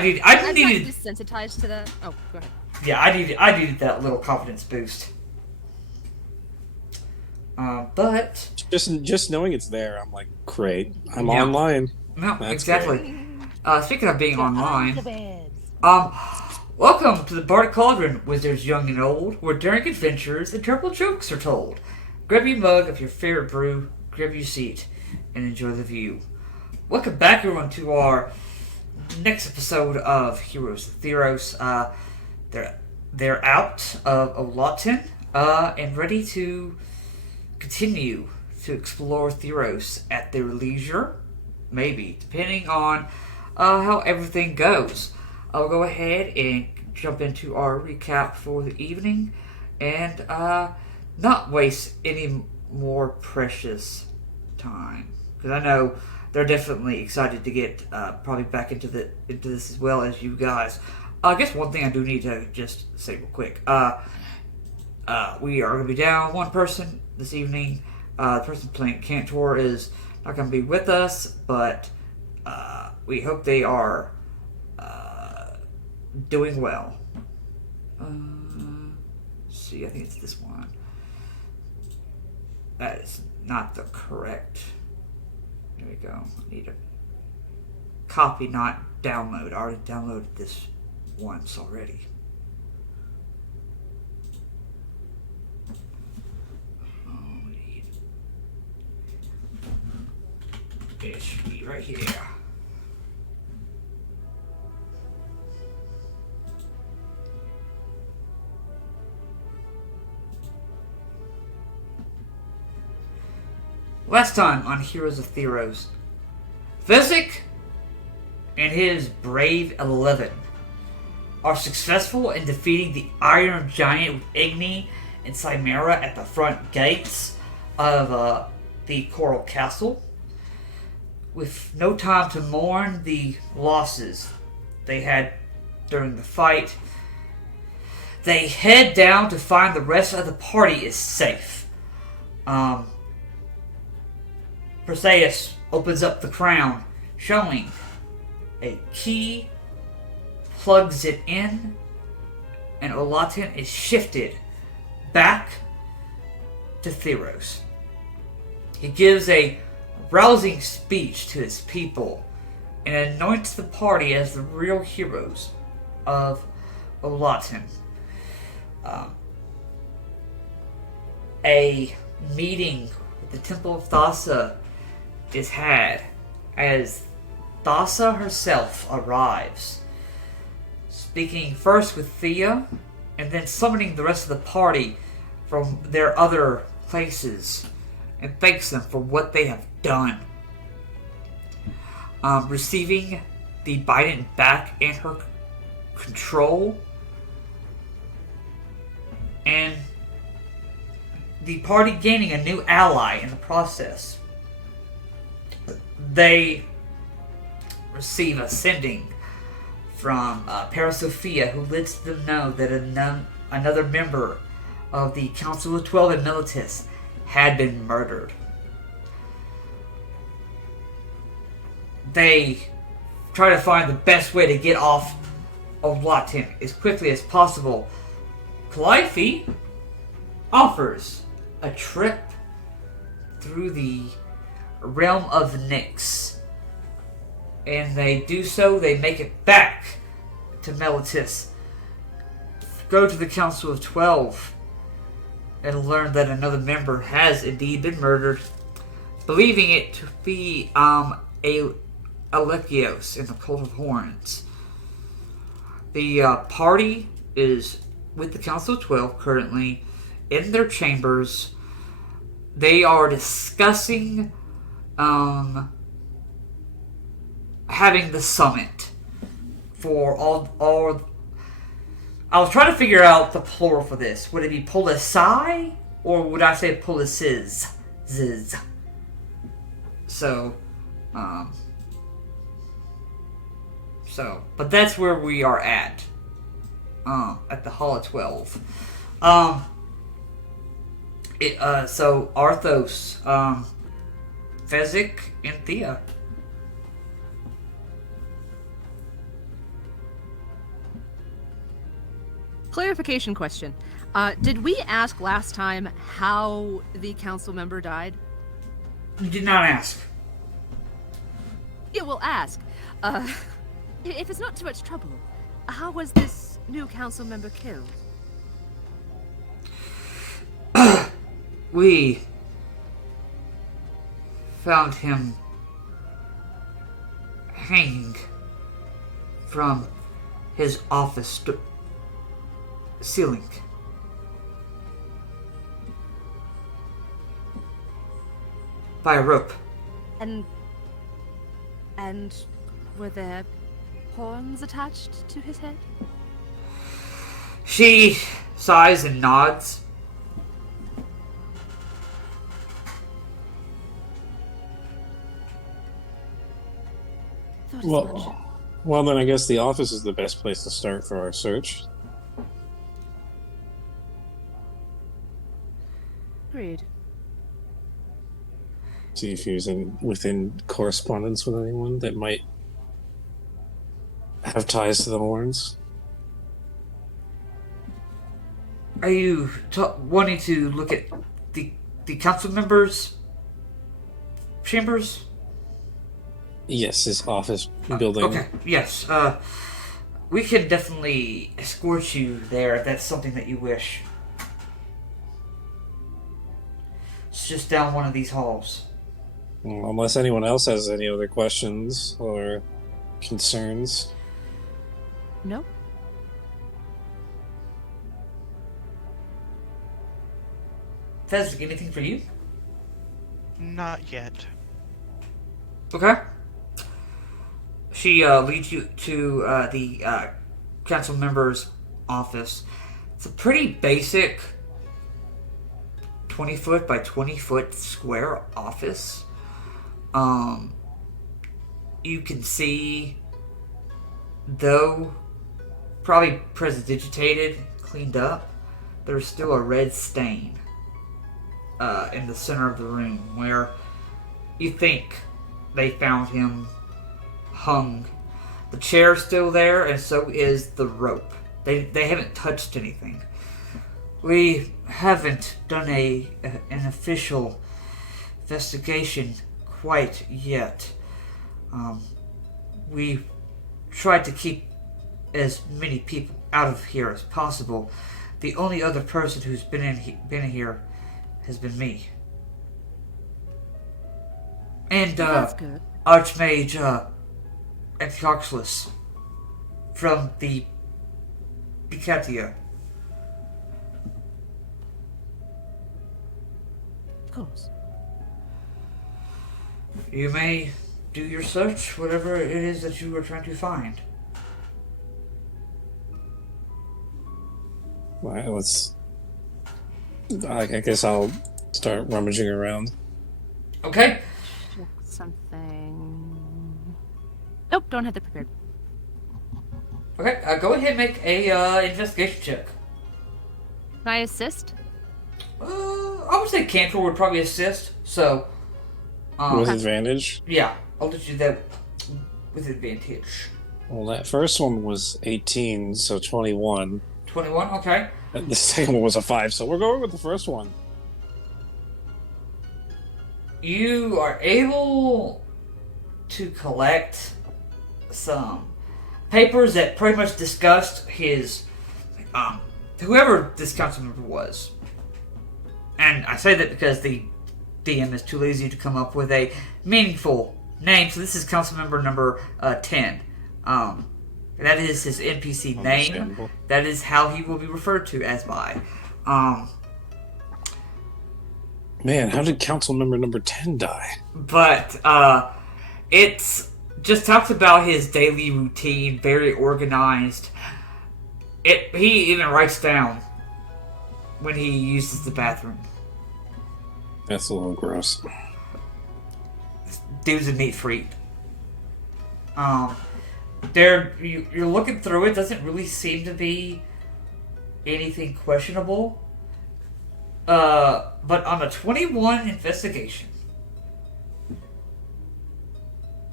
I I'm needed. not desensitized to that. Oh, go ahead. Yeah, I needed that little confidence boost. But Just knowing it's there, I'm like, great. I'm yeah, online. no, That's great. exactly. Speaking of being To on online, the webs. um, welcome to the Bardic Cauldron, wizards young and old, where daring adventures and terrible jokes are told. Grab your mug of your favorite brew, grab your seat, and enjoy the view. Welcome back, everyone, to our next episode of Heroes of Theros. They're out of Olatin, and ready to continue to explore Theros at their leisure, maybe, depending on how everything goes. I'll go ahead and jump into our recap for the evening and not waste any more precious time, because I know they're definitely excited to get probably back into this as well as you guys. I guess one thing I do need to just say real quick. We are going to be down one person this evening. The person playing Cantor is not going to be with us, but we hope they are doing well. Let's see, I think it's this one. That is not the correct. There we go. I need a copy, not download. I already downloaded this once already. It should be right here. Last time on Heroes of Theros, Physic and his brave 11 are successful in defeating the Iron Giant with Igni and Chimera at the front gates of the Coral Castle. With no time to mourn the losses they had during the fight, they head down to find the rest of the party is safe. Perseus opens up the crown, showing a key, plugs it in, and Olatin is shifted back to Theros. He gives a rousing speech to his people and anoints the party as the real heroes of Olatin. A meeting with the Temple of Thassa is had as Thassa herself arrives, speaking first with Thea and then summoning the rest of the party from their other places and thanks them for what they have done. Receiving the Biden back in her control, and the party gaining a new ally in the process. They receive a sending from Parasophia, who lets them know that another member of the Council of 12 in Militis had been murdered. They try to find the best way to get off of Olatin as quickly as possible. Calliope offers a trip through the realm of Nyx, and they do so. They make it back to Militis, go to the Council of 12, and learn that another member has indeed been murdered, believing it to be Alekios in the Cult of Horns. The party is with the Council of 12 currently in their chambers. They are discussing having the summit for all. I was trying to figure out the plural for this. Would it be polisi or would I say polices? Ziz. So, but that's where we are at the Hall of 12. So Arthos, Fezzik, and Thea. Clarification question. Did we ask last time how the council member died? You did not ask. Yeah, we'll ask. If it's not too much trouble, how was this new council member killed? We found him hanging from his office ceiling. By a rope. And were there horns attached to his head? She sighs and nods. Thought as much. Well, then I guess the office is the best place to start for our search. Agreed. See if he's within correspondence with anyone that might have ties to the horns. Are you wanting to look at the council members' chambers? Yes, his office building. Okay, yes. We can definitely escort you there if that's something that you wish. It's just down one of these halls. Well, unless anyone else has any other questions or concerns. No? Fez, anything for you? Not yet. Okay. She leads you to the council member's office. It's a pretty basic 20-foot by 20-foot square office. You can see, though probably prestidigitated, cleaned up, there's still a red stain in the center of the room where you think they found him hung. The chair's still there, and so is the rope. They haven't touched anything. We haven't done an official investigation quite yet. We tried to keep as many people out of here as possible. The only other person who's been in here has been me. And That's good. Archmage Antioxylus from the Picatia. Of course. You may do your search, whatever it is that you are trying to find. Alright, I guess I'll start rummaging around. Okay. Check something. Nope, don't have that prepared. Okay, go ahead and make a investigation check. Can I assist? I would say Cantor would probably assist, so... With advantage? Yeah, I'll let you do that with advantage. Well, that first one was 18, so 21. 21, okay. The second one was a 5, so we're going with the first one. You are able to collect some papers that pretty much discussed his, whoever this council member was. And I say that because the DM is too lazy to come up with a meaningful name, so this is council member number 10. That is his NPC name. That is how he will be referred to as by. Man, how did council member number 10 die? But it's just talks about his daily routine, very organized. He even writes down when he uses the bathroom. That's a little gross. Dude's a neat freak. You're looking through it, doesn't really seem to be anything questionable. But on a 21 investigation,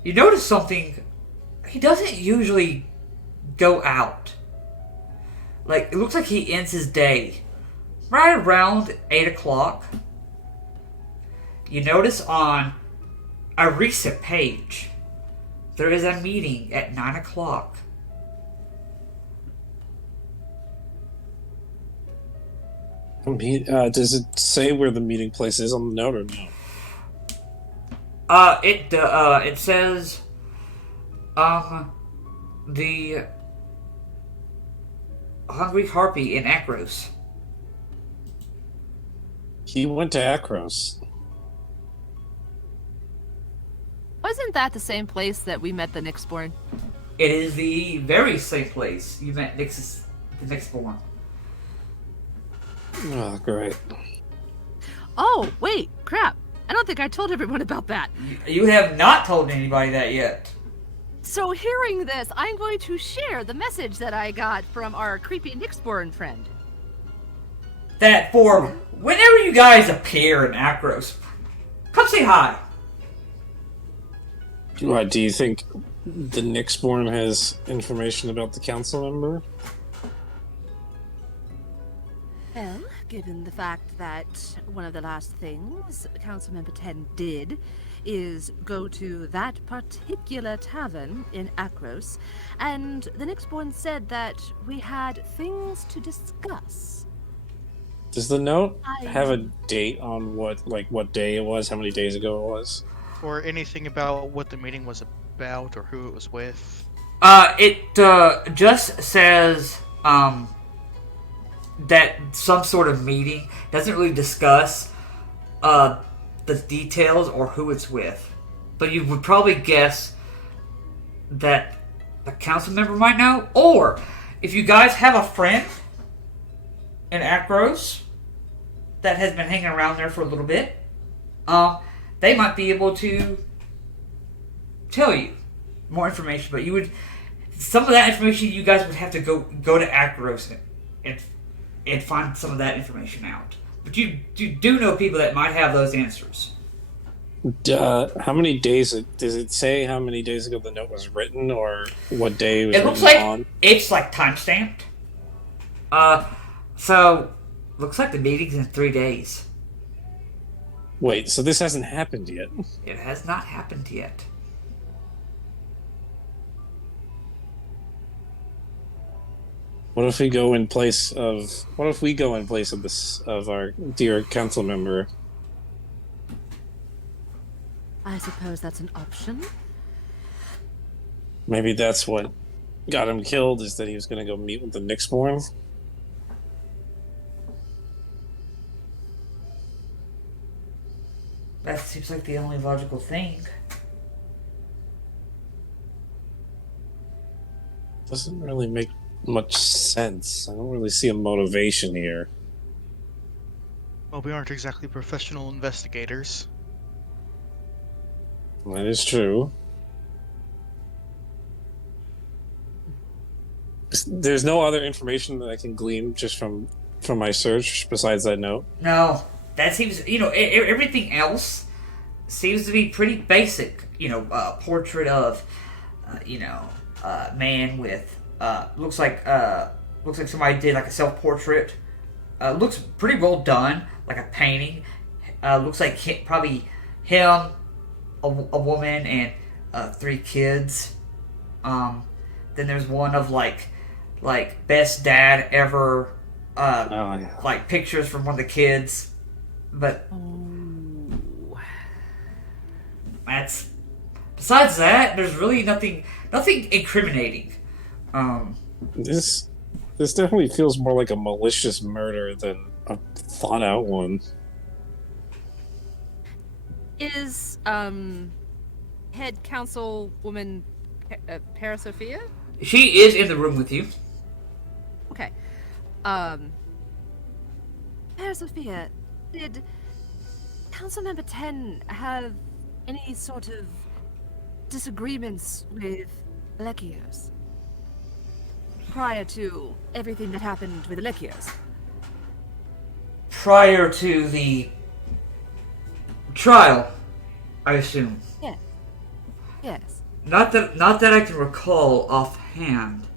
you notice something. He doesn't usually go out. like, it looks like he ends his day right around 8 o'clock. You notice on a recent page, there is a meeting at 9 o'clock. Does it say where the meeting place is on the note or no? It says, the Hungry Harpy in Akros. He went to Akros. Wasn't that the same place that we met the Nyxborn? It is the very same place you met Nyxus, the Nyxborn. Oh, great. Oh, wait, crap. I don't think I told everyone about that. You have not told anybody that yet. So hearing this, I'm going to share the message that I got from our creepy Nyxborn friend. That for whenever you guys appear in Akros, come say hi. Right, do you think the Nyxborn has information about the council member? Well, given the fact that one of the last things Councilmember 10 did is go to that particular tavern in Akros, and the Nyxborn said that we had things to discuss. Does the note have a date on what day it was, how many days ago it was? Or anything about what the meeting was about or who it was with? It just says that some sort of meeting doesn't really discuss the details or who it's with, but you would probably guess that a council member might know, or if you guys have a friend in Akros that has been hanging around there for a little bit, they might be able to tell you more information. But you would, some of that information you guys would have to go to Akros and find some of that information out. But you do know people that might have those answers. How many days? Does it say how many days ago the note was written, or what day it was It looks written like on? it's like time stamped. So looks like the meeting's in 3 days. Wait, so this hasn't happened yet? It has not happened yet. What if we go in place of this of our dear council member? I suppose that's an option. Maybe that's what got him killed, is that he was going to go meet with the Nyxborn? That seems like the only logical thing. Doesn't really make much sense. I don't really see a motivation here. Well, we aren't exactly professional investigators. That is true. There's no other information that I can glean just from my search besides that note. No, that seems, everything else seems to be pretty basic. Portrait of, man with, looks like somebody did like a self-portrait. Looks pretty well done, like a painting. Looks like probably him, a woman, and 3 kids. Then there's one of like best dad ever. Like pictures from one of the kids, but that's besides that. There's really nothing incriminating. This definitely feels more like a malicious murder than a thought out one. Is head councilwoman Para Sophia? She is in the room with you. Okay. Para Sophia, did Councilmember 10 have any sort of disagreements with Lekios prior to everything that happened with Lekios? Prior to the trial, I assume. Yes. Yes. Not that I can recall offhand.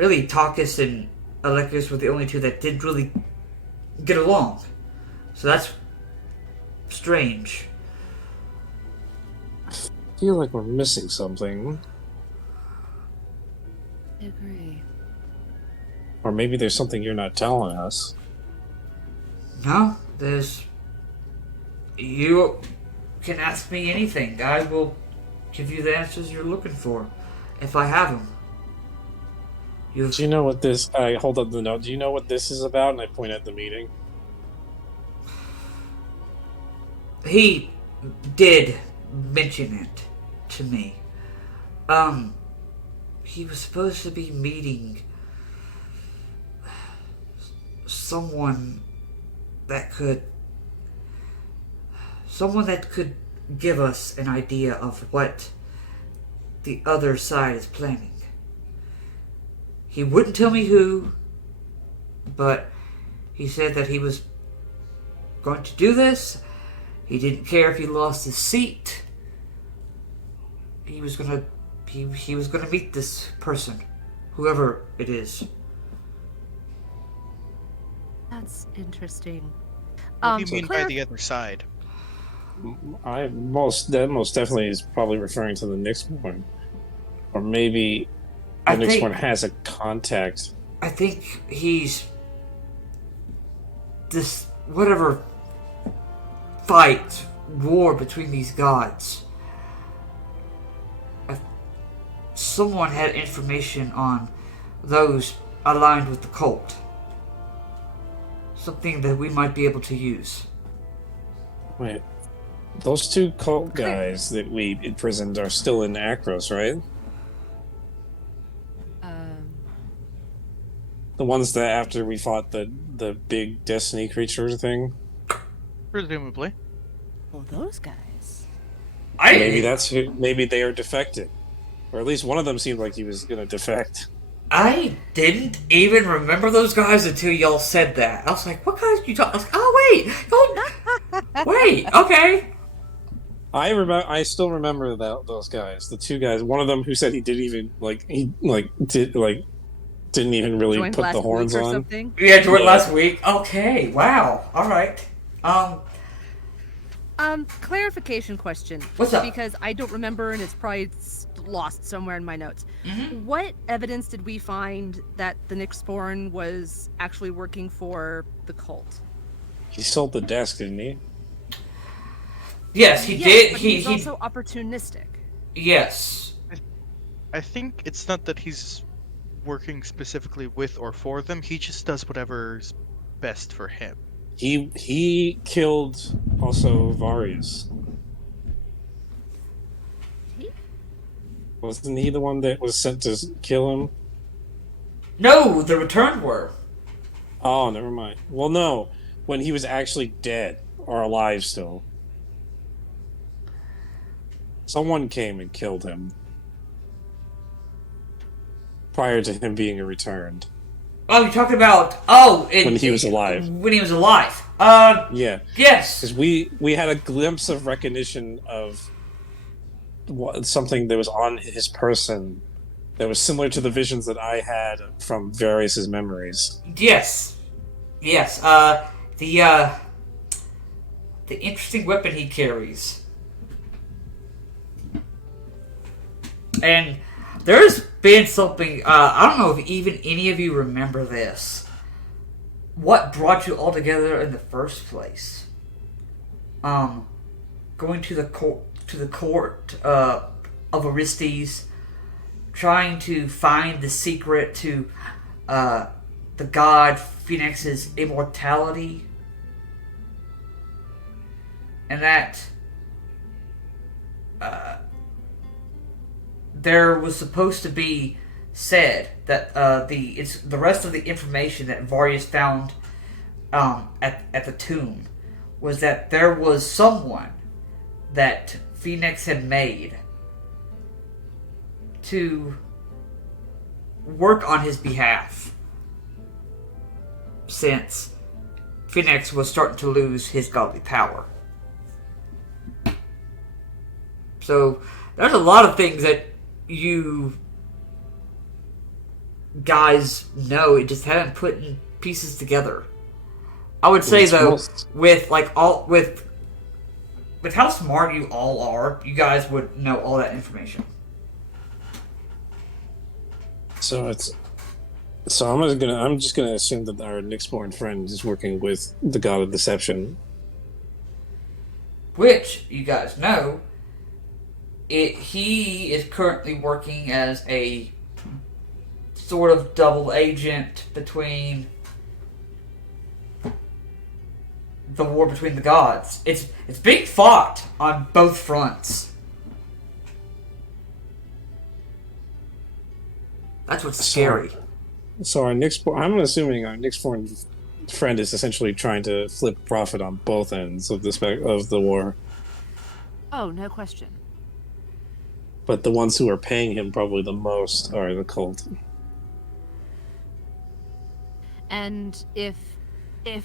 really, Takis and Alekus were the only two that did really get along. So that's strange. I feel like we're missing something. I agree. Or maybe there's something you're not telling us. No, there's... You can ask me anything. I will give you the answers you're looking for, if I have them. Do you know what this... I hold up the note. Do you know what this is about? And I point at the meeting. He did mention it to me. He was supposed to be meeting someone that could give us an idea of what the other side is planning. He wouldn't tell me who, but he said that he was going to do this. He didn't care if he lost his seat. He was gonna meet this person, whoever it is. That's interesting. What do you mean by the other side? That most definitely is probably referring to the Nyxborn. Or maybe the Nyxborn has a contact. I think he's this whatever war between these gods. Someone had information on those aligned with the cult. Something that we might be able to use. Wait, those two cult guys that we imprisoned are still in Akros, right? The ones that after we fought the big destiny creature thing? Presumably. Well, those guys. Maybe that's who. Maybe they are defected, or at least one of them seemed like he was going to defect. I didn't even remember those guys until y'all said that. I was like, "What guys you talking?" I was like, "Oh wait, okay." I still remember those guys. The two guys. One of them who said he didn't even didn't even really Joined put the horns on. Something? Yeah, joined last week. Okay, wow. All right. Clarification question. What's up? Because I don't remember and it's probably lost somewhere in my notes. Mm-hmm. What evidence did we find that the Nyxborn was actually working for the cult? He sold the desk, didn't he? Yes, he did. But he's also opportunistic. Yes. I think it's not that he's working specifically with or for them. He just does whatever's best for him. He killed also Varius. Wasn't he the one that was sent to kill him? No, the returned were. Oh, never mind. Well, no. When he was actually dead or alive still. Someone came and killed him. Prior to him being returned. Oh, you're talking about... when he was alive. When he was alive. Yeah. Yes. Because we had a glimpse of recognition of something that was on his person that was similar to the visions that I had from various memories. Yes. Yes. The interesting weapon he carries. And there's been something, I don't know if even any of you remember this. What brought you all together in the first place? Going to the court of Orestes, trying to find the secret to the god Phoenix's immortality, and that there was supposed to be said that the rest of the information that Varius found at the tomb was that there was someone that Phoenix had made to work on his behalf, since Phoenix was starting to lose his godly power. So there's a lot of things that you guys know. It just haven't put pieces together. I would say It's though, most- with how smart you all are, you guys would know all that information. So I'm just gonna assume that our Nyx-born friend is working with the god of deception. Which you guys know, he is currently working as a sort of double agent between the war between the gods. It's being fought on both fronts. That's what's scary. So our Nyx-born, I'm assuming our Nyx-born friend is essentially trying to flip profit on both ends of the war. Oh, no question. But the ones who are paying him probably the most are the cult. And if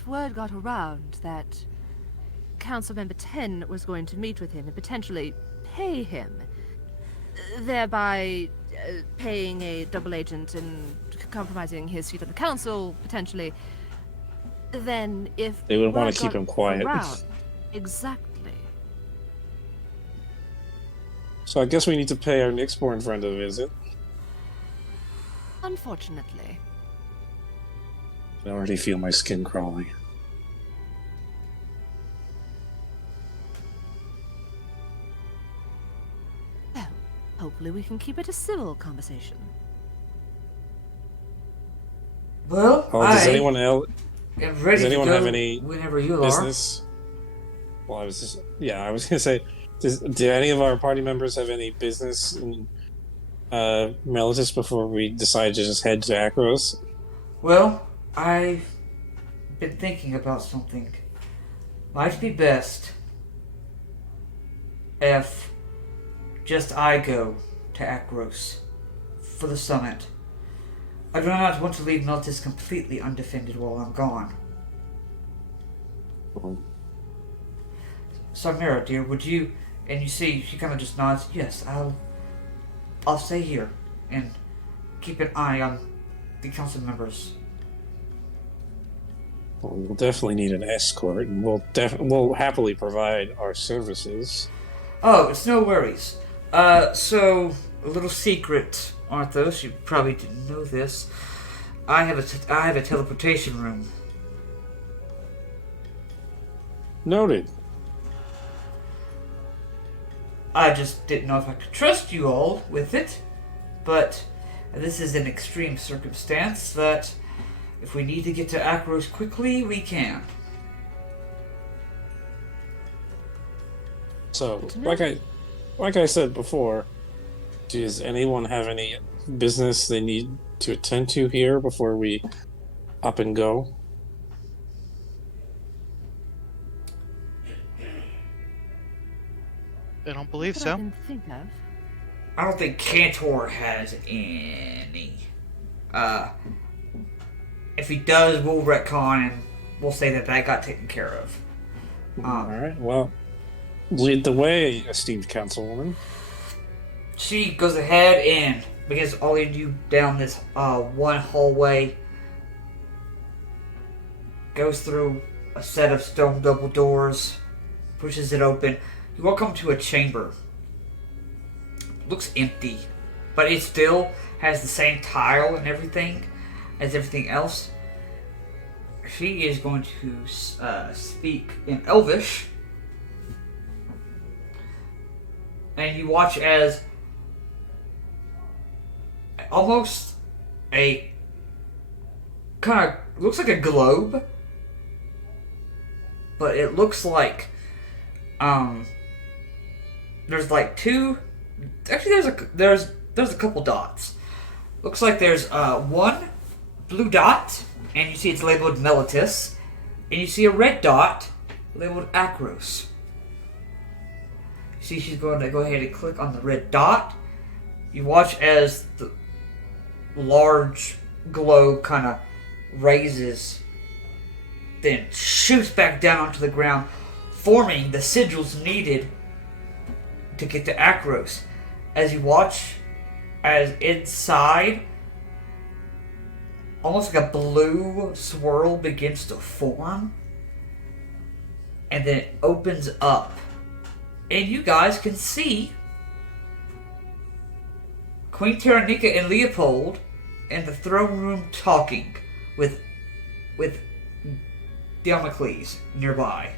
word got around that Council Member 10 was going to meet with him and potentially pay him, thereby paying a double agent and compromising his seat on the council, potentially, then if They would want word to keep got him quiet. around- exactly. So I guess we need to pay our Nyx-born friend a visit. Unfortunately. I already feel my skin crawling. Well, hopefully we can keep it a civil conversation. Well, Oh, does anyone else am ready does anyone to go have any whenever you business? Well, I was gonna say, do any of our party members have any business in Melitus before we decide to just head to Akros? Well, I've been thinking about something. Might be best if just I go to Akros for the summit. I do not want to leave Meltis completely undefended while I'm gone. Sarmira, dear, would you... And you see, she kind of just nods. Yes, I'll stay here and keep an eye on the council members. Well, we'll definitely need an escort, and we'll happily provide our services. Oh, it's no worries. So, a little secret, Arthos, you probably didn't know this. I have a teleportation room. Noted. I just didn't know if I could trust you all with it, but this is an extreme circumstance that if we need to get to Akros quickly, we can. So, like I said before, does anyone have any business they need to attend to here before we up and go? I don't believe That I so. can think of. I don't think Cantor has any. If he does, we'll retcon and we'll say that got taken care of. All right. Well, lead the way, esteemed councilwoman. She goes ahead and begins to lead you down this one hallway. Goes through a set of stone double doors, pushes it open. You welcome to a chamber. Looks empty, but it still has the same tile and everything as everything else. She is going to speak in Elvish, and you watch as almost a kind of looks like a globe, but it looks like there's like two. Actually, there's a couple dots. Looks like there's one blue dot, and you see it's labeled Melitus, and you see a red dot labeled Akros. You see she's going to go ahead and click on the red dot. You watch as the large globe kind of raises, then shoots back down onto the ground, forming the sigils needed to get to Akros. As you watch, as inside almost like a blue swirl begins to form, and then it opens up, and you guys can see Queen Taranika and Leopold in the throne room talking with Damocles nearby.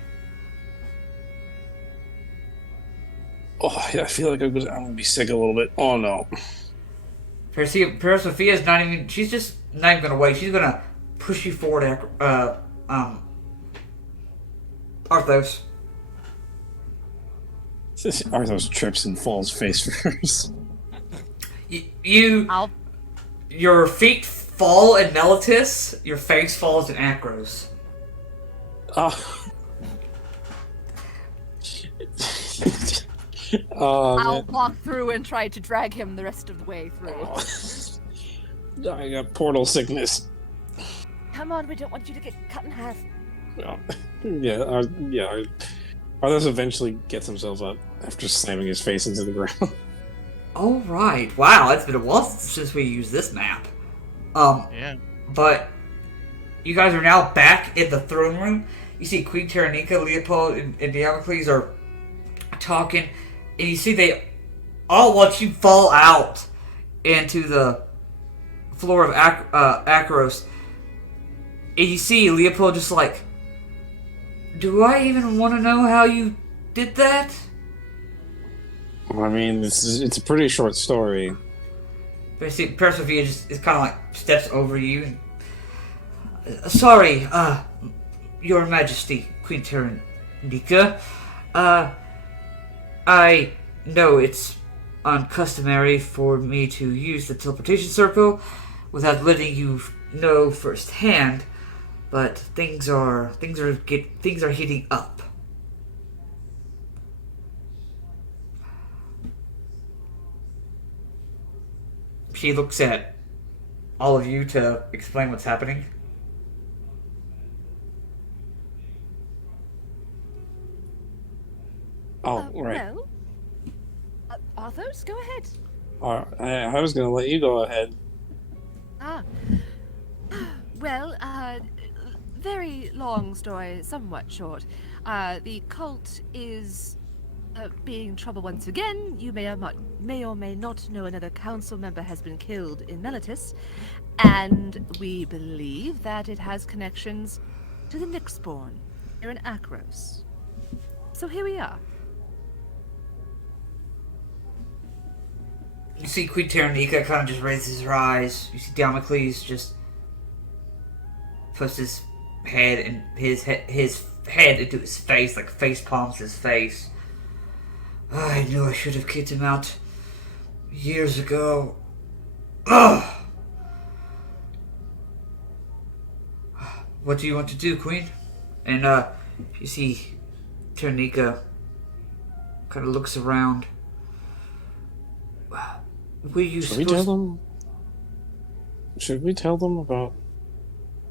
Oh, yeah, I feel like I'm gonna be sick a little bit. Oh no. Sophia's not even. She's just not even gonna wait. She's gonna push you forward. Arthos. Arthos trips and falls face first. Your feet fall in Melitus. Your face falls in Acros. Oh. I'll walk through and try to drag him the rest of the way through. I got portal sickness. Come on, we don't want you to get cut in half. Arthos eventually gets himself up after slamming his face into the ground. All right. Wow, it's been a while since we used this map. Yeah. But you guys are now back in the throne room. You see Queen Taranika, Leopold, and Damocles are talking, and you see they all watch you fall out into the floor of Akros. And you see Leopold just like, do I even want to know how you did that? I mean, it's a pretty short story. But see, Persevere just is kind of like steps over you. And, sorry, Your Majesty, Queen Taranika. I know it's uncustomary for me to use the teleportation circle without letting you know firsthand, but things are heating up. She looks at all of you to explain what's happening. Oh, right. Well, Arthos, go ahead. I was going to let you go ahead. Well, very long story, somewhat short. The cult is being trouble once again. You may or may not know another council member has been killed in Melitus, and we believe that it has connections to the Nyxborn here in Akros. So here we are. You see Queen Taranika kind of just raises her eyes. You see Damocles just puts his head and his head into his face, like face palms his face. I knew I should have kicked him out years ago. Ugh. What do you want to do, Queen? And you see Taranika kind of looks around. Should we tell them about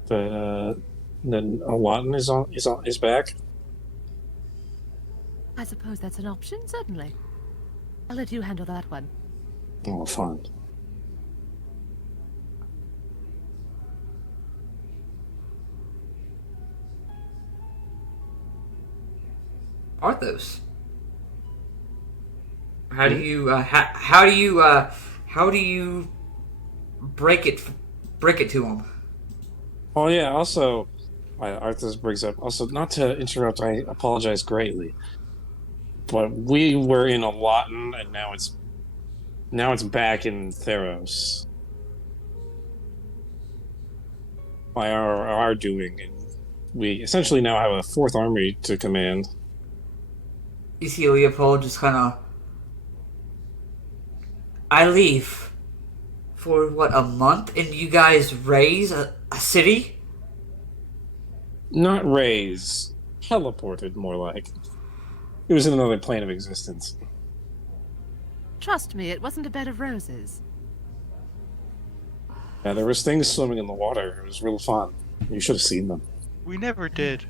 that Aladdin is back? I suppose that's an option, certainly. I'll let you handle that one. Oh, fine. Arthos. How do you break it to him? Oh yeah. Also, Arthos brings up. Also, not to interrupt. I apologize greatly, but we were in Aladdin, and now it's back in Theros. By our doing, and we essentially now have a fourth army to command. You see Leopold just kind of. I leave for, a month? And you guys raise a city? Not raise. Teleported, more like. It was in another plane of existence. Trust me, it wasn't a bed of roses. Yeah, there was things swimming in the water. It was real fun. You should have seen them. We never did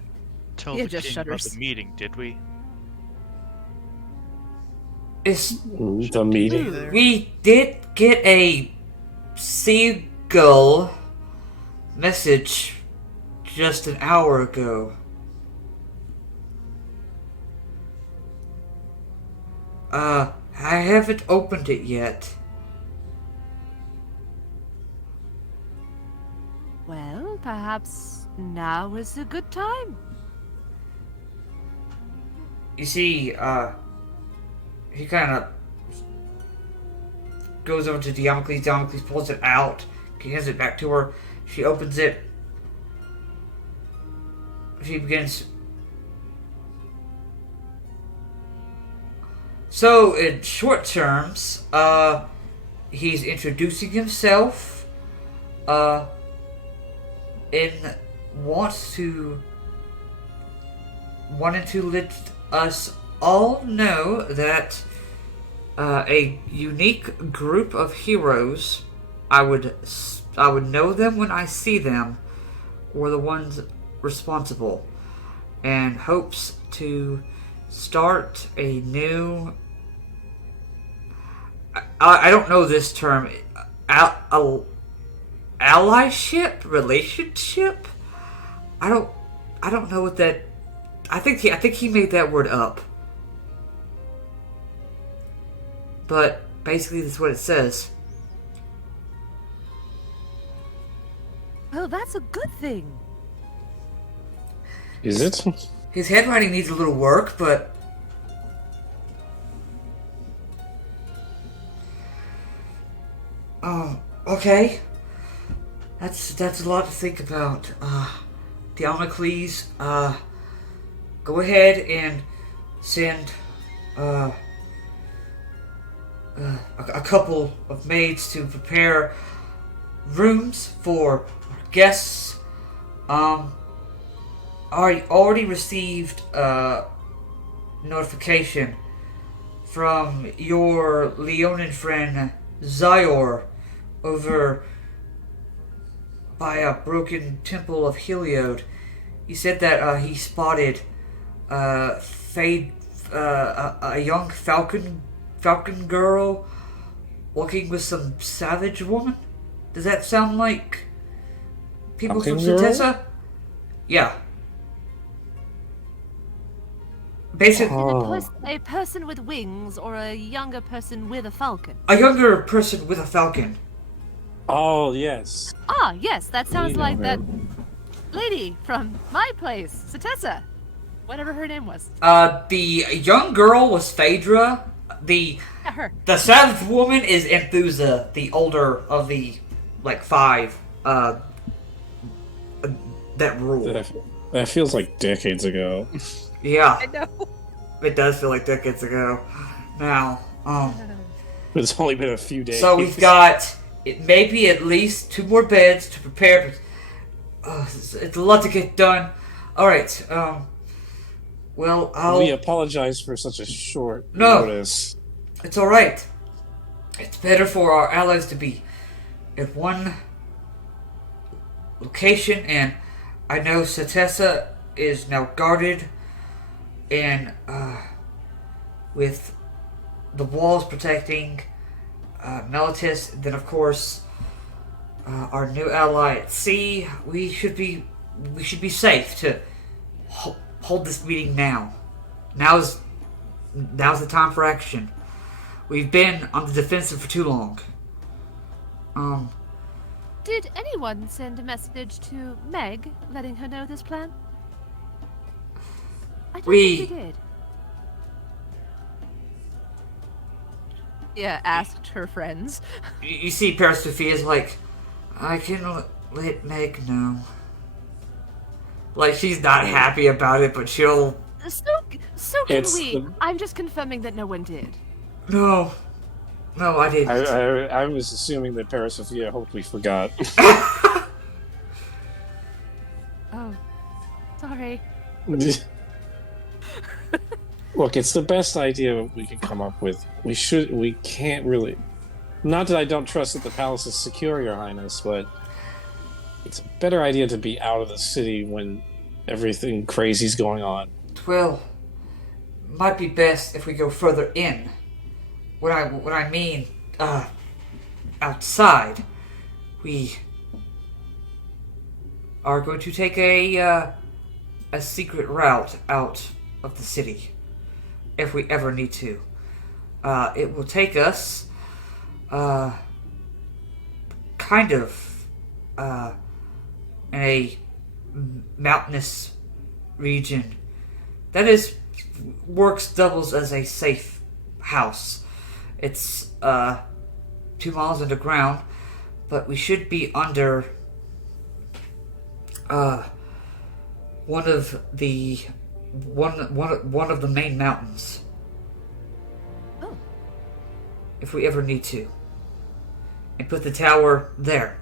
tell Yeah, the just king shudders. about the meeting, did we? The meeting? We did get a seagull message just an hour ago. I haven't opened it yet. Well, perhaps now is a good time. You see, he kind of goes over to Diomocles. Diomocles pulls it out. He hands it back to her. She opens it. She begins. So, in short terms, he's introducing himself, and wanted to let us all know that a unique group of heroes, I would know them when I see them, were the ones responsible, and hopes to start a new. I don't know this term. Allyship, relationship. I don't know what that. I think he made that word up. But basically, that's what it says. Well, that's a good thing. Is it? His handwriting needs a little work, but okay. That's a lot to think about. Diomocles, go ahead and send a couple of maids to prepare rooms for our guests. I already received notification from your Leonin friend Zyor over by a broken temple of Heliod. He said that he spotted a young falcon girl walking with some savage woman. Does that sound like people from Satessa? Yeah. Basically, A person with wings or a younger person with a falcon? a younger person with a falcon. Oh, yes. Ah, yes, that sounds know like that her. lady from my place, Satessa. Whatever her name was. The young girl was Phaedra. Yeah, her. The savage woman is Enthusa, the older of the, five, that rule. That feels like decades ago. Yeah, I know. it does feel like decades ago. Now, It's only been a few days. so we've got maybe at least 2 more beds to prepare. It's a lot to get done. Alright, well, We apologize for such a short No. notice. It's alright. It's better for our allies to be at one location, and I know Satessa is now guarded, and with the walls protecting Melitus, then of course our new ally at sea. We should be safe to hold this meeting now. Now's the time for action. We've been on the defensive for too long. Did anyone send a message to Meg, letting her know this plan? I don't think they did. Yeah, asked her friends. You see, Paris Sophia's like, I can let Meg know. Like, she's not happy about it, but she'll. So can It's we. the- I'm just confirming that no one did. No, I didn't. I was assuming that Paris Sophia hoped we forgot. Oh, sorry. Look, it's the best idea we can come up with. We can't really. Not that I don't trust that the palace is secure, Your Highness, but it's a better idea to be out of the city when everything crazy's going on. Well, might be best if we go further in. What I mean, outside. are going to take a secret route out of the city, if we ever need to. It will take us, kind of, in a mountainous region that doubles as a safe house. It's 2 miles underground, but we should be under one of the main mountains. Oh. If we ever need to. And put the tower there.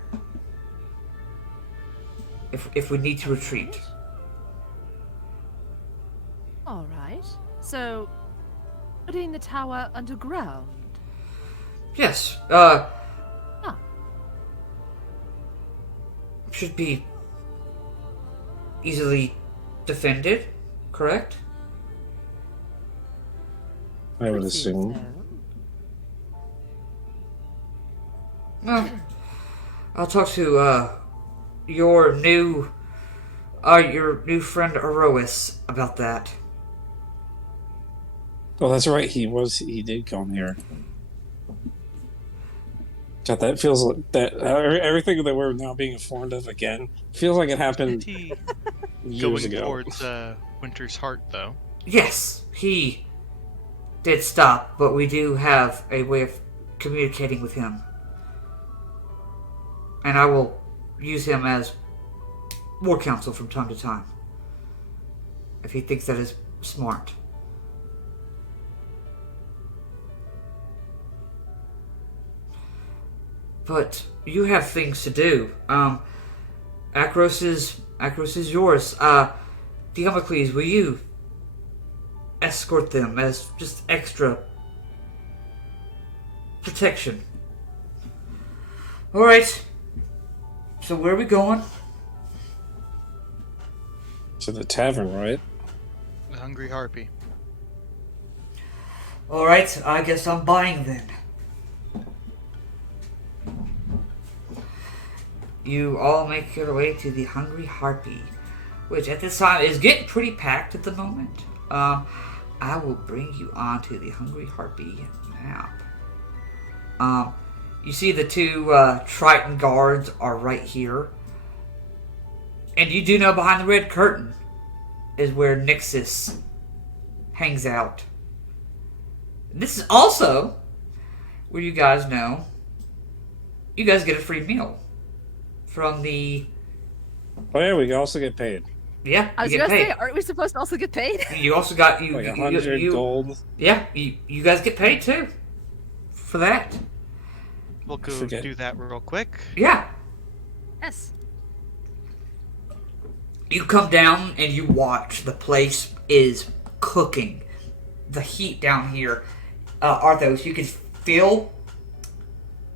If we need to retreat. All right. So, putting the tower underground. Yes. Should be easily defended, correct? I would assume. Well, I'll talk to your new friend Erois about that. Oh, that's right. He did come here. God, that feels like that. Everything that we're now being informed of again feels like it happened years going ago. towards Winter's Heart, though. Yes, he did stop, but we do have a way of communicating with him. And I will use him as war counsel from time to time. If he thinks that is smart. But you have things to do. Akros is yours. Diomocles, will you escort them as just extra protection? Alright. So where are we going? To the tavern, right? The Hungry Harpy. Alright, I guess I'm buying then. You all make your way to the Hungry Harpy, which at this time is getting pretty packed at the moment. I will bring you on to the Hungry Harpy map. You see the two Triton guards are right here. And you do know behind the red curtain is where Nyxus hangs out. This is also where you guys know you guys get a free meal from the... Oh yeah, we can also get paid. Yeah, I was you get gonna paid. say, aren't we supposed to also get paid? You also got... Like 100 gold. Yeah, you guys get paid too. For that. We'll go do that real quick. Yeah. Yes. You come down and you watch. The place is cooking. The heat down here. Arthos, you can feel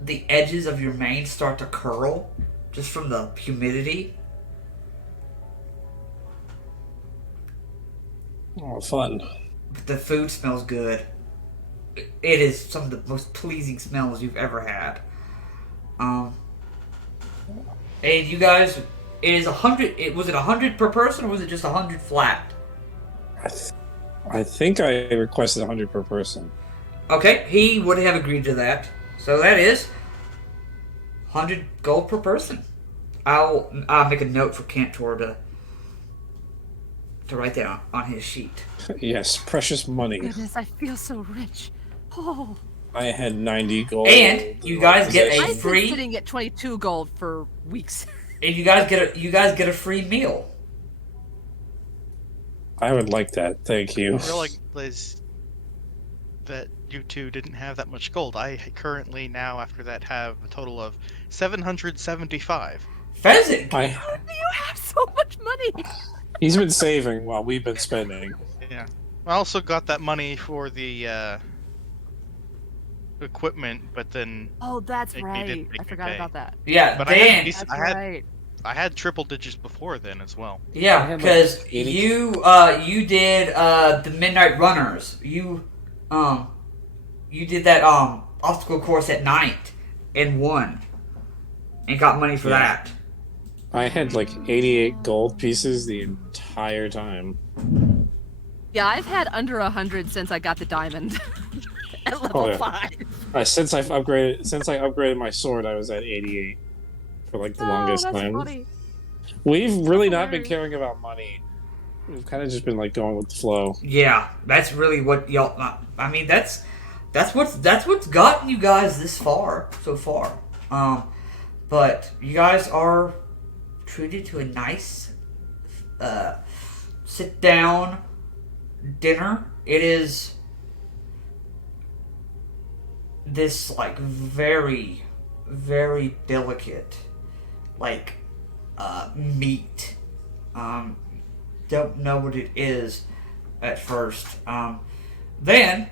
the edges of your mane start to curl just from the humidity. Oh, fun. But the food smells good. It is some of the most pleasing smells you've ever had. And you guys, it is 100. Was it 100 per person, or was it just 100 flat? I think I requested 100 per person. Okay, he would have agreed to that. So that is 100 gold per person. I'll make a note for Cantor to write that on his sheet. Yes, precious money. Goodness, I feel so rich. Oh. I had 90 gold. And you guys get a I've free. been sitting at 22 gold for weeks. And you guys get a free meal. I would like that. Thank you. I realize that you two didn't have that much gold. I currently now, after that, have a total of 775. Pheasant. You have so much money. He's been saving while we've been spending. Yeah. I also got that money for the equipment, but then... Oh, that's They right. didn't make I me forgot pay. about that. Yeah, But Dan. That's right. I had triple digits before then as well. Yeah, because you did the Midnight Runners. You did that obstacle course at night and won, and got money for that. I had like 88 gold pieces the entire time. Yeah, I've had under 100 since I got the diamond at level Oh yeah. 5. Since I upgraded my sword, I was at 88 for like the Oh, longest that's time. funny. We've That's really not been hilarious. caring about money. We've kind of just been like going with the flow. Yeah, that's really what y'all. I mean, that's what's gotten you guys this far so far. But you guys are treated to a nice sit down dinner. It is this like very very delicate like meat. Don't know what it is at first. Then,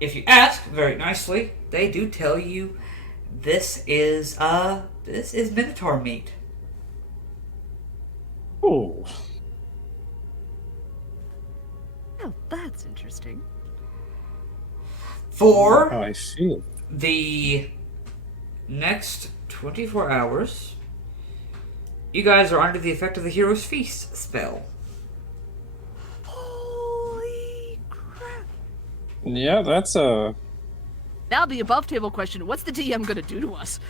if you ask very nicely, they do tell you this is minotaur meat. Oh, Oh, that's interesting. For how I feel. the next 24 hours, you guys are under the effect of the Hero's Feast spell. Holy crap. Yeah, that's Now the above table question, what's the DM gonna do to us?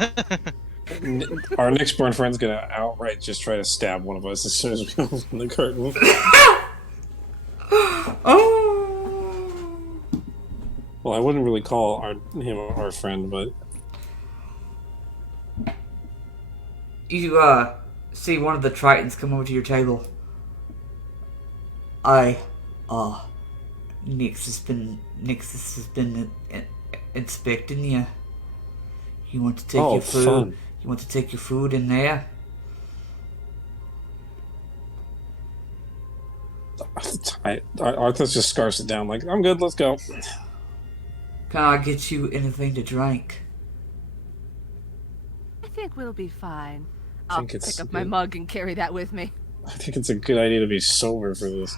our Nyx-born friend's gonna outright just try to stab one of us as soon as we open the curtain. Oh! Well, I wouldn't really call him our friend, but You see one of the Tritons come over to your table. Nyxus has been inspecting you. You want to take your food? fun. You want to take your food in there? Arthur just scarfs it down like, I'm good, let's go. Can I get you anything to drink? I think we'll be fine. I I'll think it's pick up my good. mug and carry that with me. I think it's a good idea to be sober for this.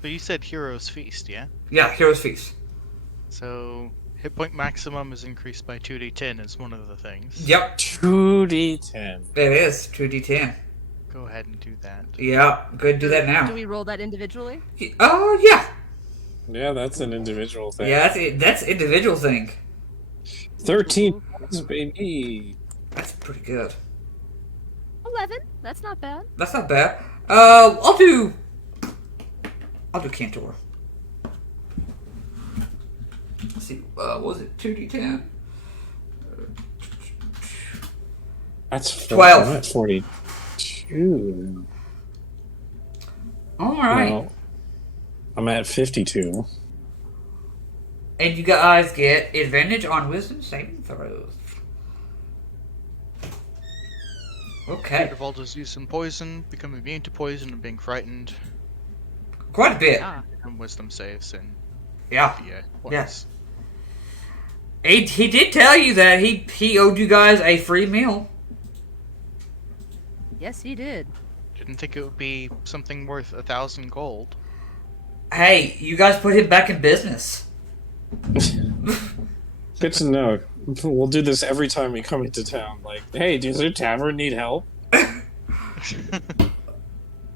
But you said Hero's Feast, yeah? Yeah, Hero's Feast. So hit point maximum is increased by 2d10 is one of the things. Yep, 2d10. it is 2d10. Go ahead and do that. Yeah, go ahead and do that now. Do we roll that individually? Oh yeah, Yeah, that's an individual thing. yeah. That's individual thing. 13 points, baby. That's pretty good. 11. That's not bad. That's not bad. I'll do Cantor. Let's see. What was it 2d10? That's 12. I'm at 42. All right. No, I'm at 52. And you guys get advantage on wisdom saving throws. Okay. Revolt has used some poison, become immune to poison and being frightened, Quite a bit. Ah, and wisdom saves and Yeah. once. He did tell you that he owed you guys a free meal. yes, he did. Didn't think it would be something worth 1,000 gold. Hey, you guys put him back in business. Good to know. We'll do this every time we come into town. Like, hey, does your tavern need help?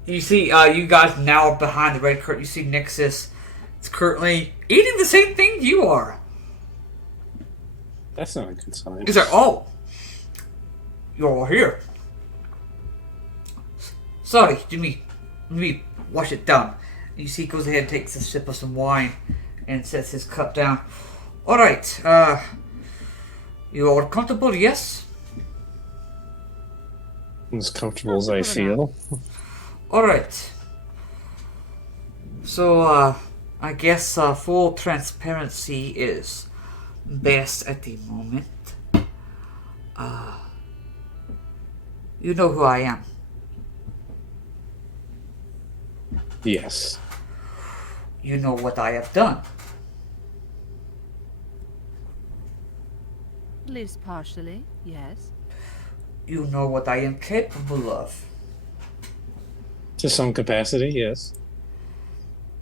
You see, you guys now behind the red curtain. You see Nyxus is currently eating the same thing you are. That's not a good sign. He's like, oh, you're all here. Sorry, let me wash it down. And you see, he goes ahead and takes a sip of some wine and sets his cup down. All right, you all comfortable? Yes. As comfortable as I feel. All right. So, I guess full transparency is best at the moment. You know who I am. Yes. You know what I have done. At least partially, yes. You know what I am capable of. To some capacity, yes.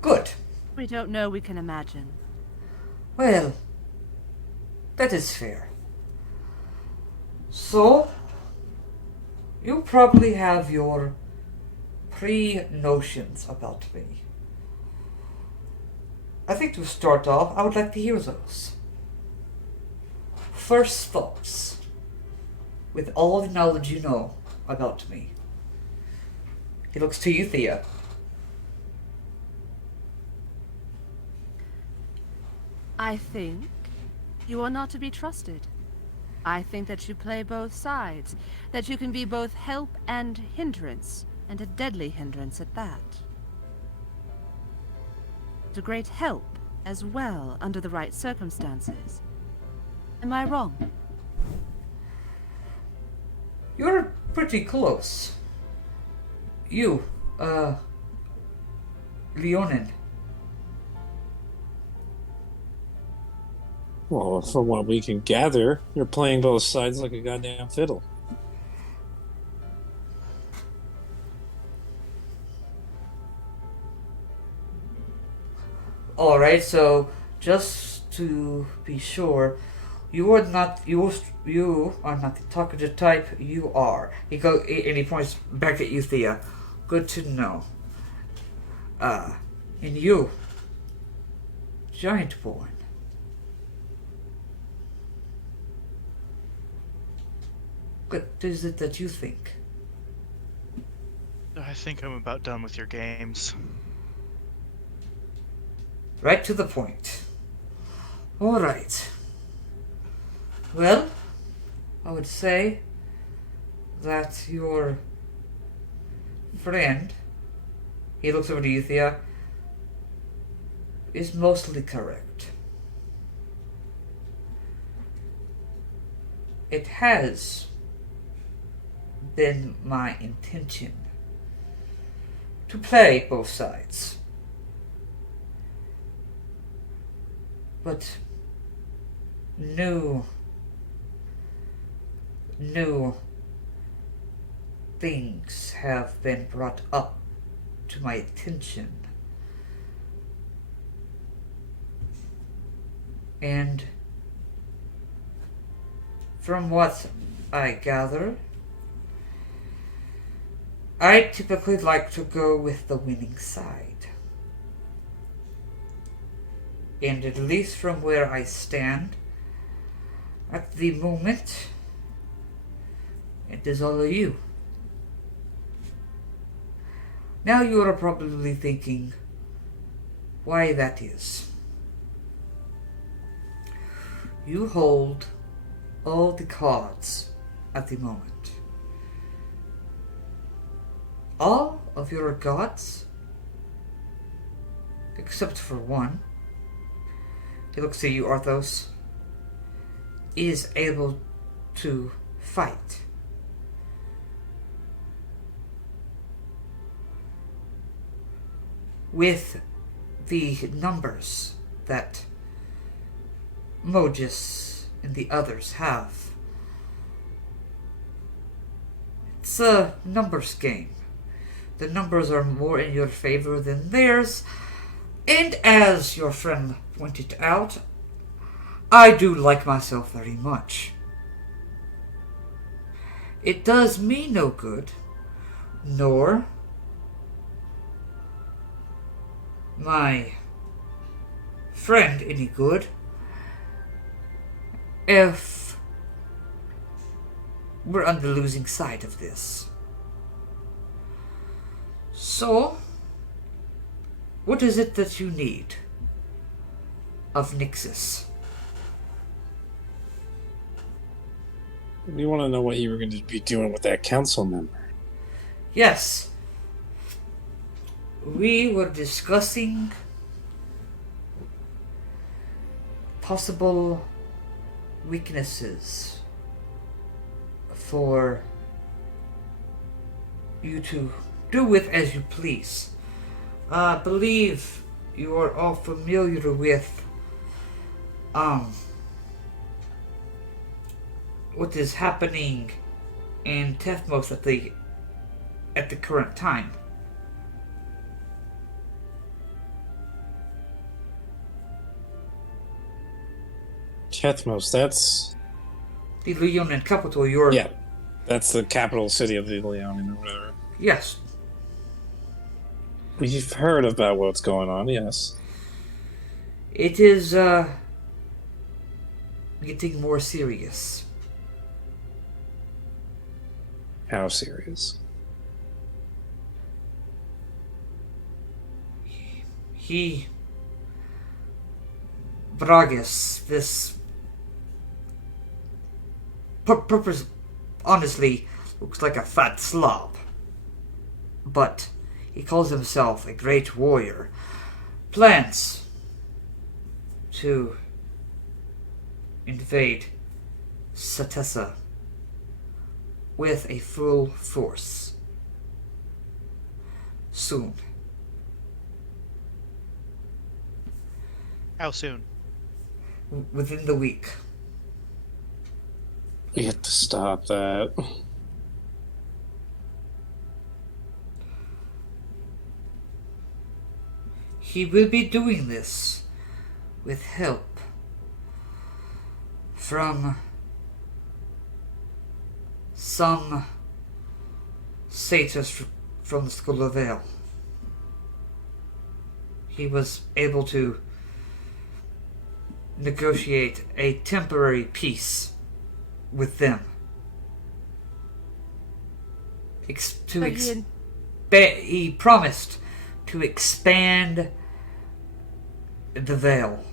Good. We don't know, we can imagine. Well, that is fair. So, You probably have your pre-notions about me. I think to start off, I would like to hear those. First thoughts, with all the knowledge you know about me. He looks to you, Thea. I think you are not to be trusted. I think that you play both sides, that you can be both help and hindrance, and a deadly hindrance at that. A great help as well under the right circumstances. Am I wrong? You're pretty close. You, Leonin. Well, from what we can gather, you're playing both sides like a goddamn fiddle. Alright, so just to be sure, you are not the talkative type. You are. And he points back at you, Thea. Good to know. And you, Giantborn. What is it that you think? I think I'm about done with your games. Right to the point. Alright. Well, I would say that your friend, he looks over to you, Thea, is mostly correct. It has been my intention to play both sides. But new things have been brought up to my attention. And from what I gather, I typically like to go with the winning side. And at least from where I stand at the moment, it is all of you. Now you are probably thinking why that is. You hold all the cards at the moment. All of your gods, except for one, he looks at you, Arthos, is able to fight. With the numbers that Mojus and the others have. It's a numbers game. The numbers are more in your favor than theirs, and as your friend pointed out, I do like myself very much. It does me no good, nor my friend any good, if we're on the losing side of this. So, what is it that you need of Nyxus? We want to know what you were going to be doing with that council member. Yes. We were discussing possible weaknesses for you to do with as you please. I believe you are all familiar with what is happening in Tethmos at the current time. Tethmos, that's... The Leonin capital, your Yeah. That's the capital city of the Leonin or whatever. Yes. We've heard about what's going on, yes. It is, getting more serious. How serious? He... Bragas, this... Purpose, honestly, looks like a fat slob. But he calls himself a great warrior. Plans to invade Satessa with a full force. Soon. How soon? Within the week. We have to stop that. He will be doing this with help from some satyrs from the School of Ale. He was able to negotiate a temporary peace with them. He promised to expand the veil.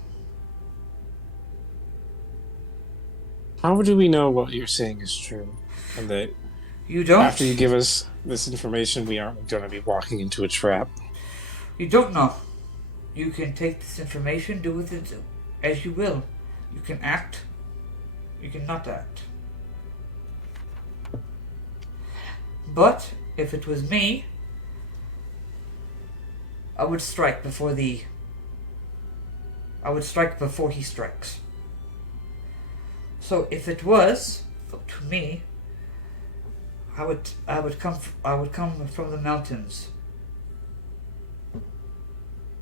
How do we know what you're saying is true? And that You don't? after you give us this information, we aren't going to be walking into a trap? You don't know. You can take this information, do with it as you will. You can act. You can not act. But if it was me, I would strike before he strikes. So if it was up to me, I would come from the mountains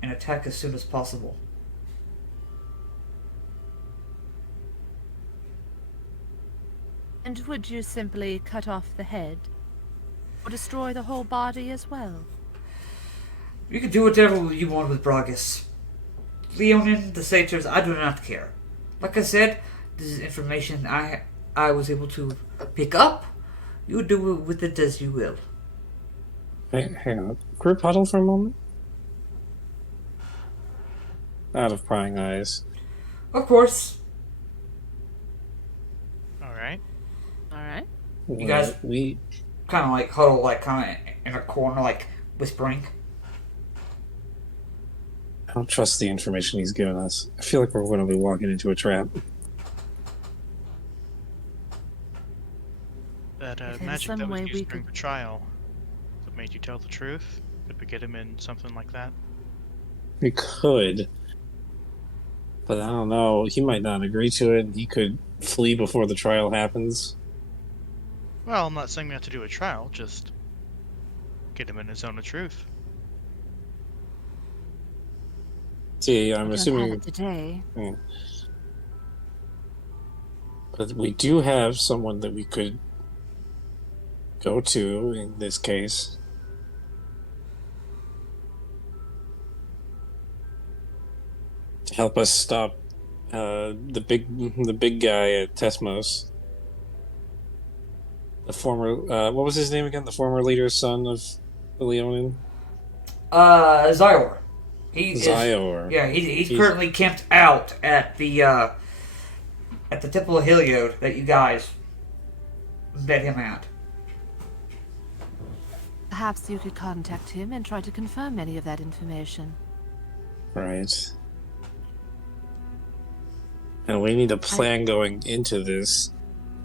and attack as soon as possible. And would you simply cut off the head? Or destroy the whole body as well? You can do whatever you want with Bragas. Leonin, the satyrs, I do not care. Like I said, this is information I was able to pick up. You do with it as you will. Hang on. Group huddle for a moment? Out of prying eyes. Of course. Alright. Alright. You guys we kind of like huddle, like kind of in a corner, like whispering. I don't trust the information he's given us. I feel like we're going to be walking into a trap. That If in magic some that was way used we during could- the trial that made you tell the truth? Could we get him in something like that? We could. But I don't know. He might not agree to it. He could flee before the trial happens. Well, I'm not saying we have to do a trial, just get him in his zone of truth. See, We I'm don't have assuming. it today. But we do have someone that we could go to in this case. To help us stop the big guy at Tesmos. The former what was his name again? The former leader's son of the Leonin? Zyor. Zyor. Yeah, he's currently camped out at the Temple of Heliod that you guys met him at. Perhaps you could contact him and try to confirm any of that information. Right. And we need a plan going into this.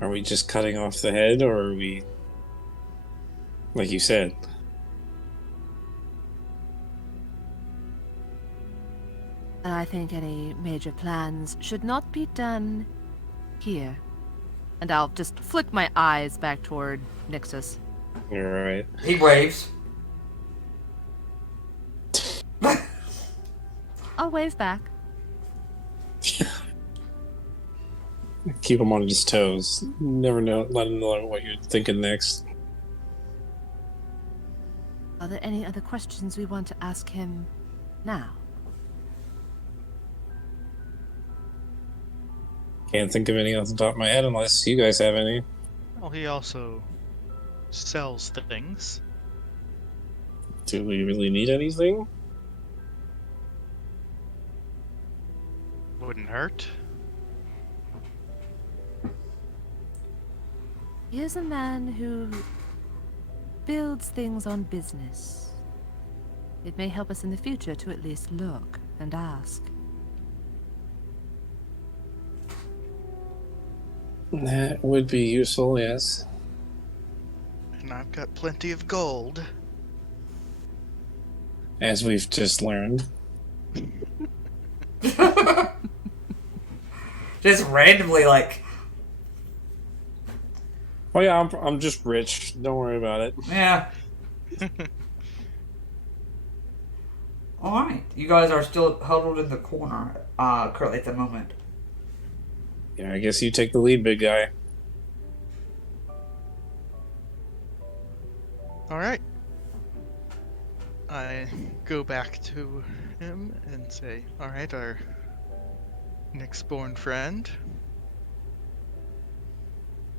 Are we just cutting off the head, or are we, like you said? And I think any major plans should not be done here. And I'll just flick my eyes back toward Nyxus. You're right. He waves. I'll wave back. Keep him on his toes. Never know. Let him know what you're thinking next. Are there any other questions we want to ask him now? Can't think of any off the top of my head unless you guys have any. Well, he also sells things. Do we really need anything? Wouldn't hurt. He is a man who builds things on business. It may help us in the future to at least look and ask. That would be useful, yes. And I've got plenty of gold. As we've just learned. Just randomly, like, Oh yeah, I'm just rich. Don't worry about it. yeah. Alright. You guys are still huddled in the corner, currently at the moment. Yeah, I guess you take the lead, big guy. Alright. I go back to him and say, alright, our Nyx-born friend.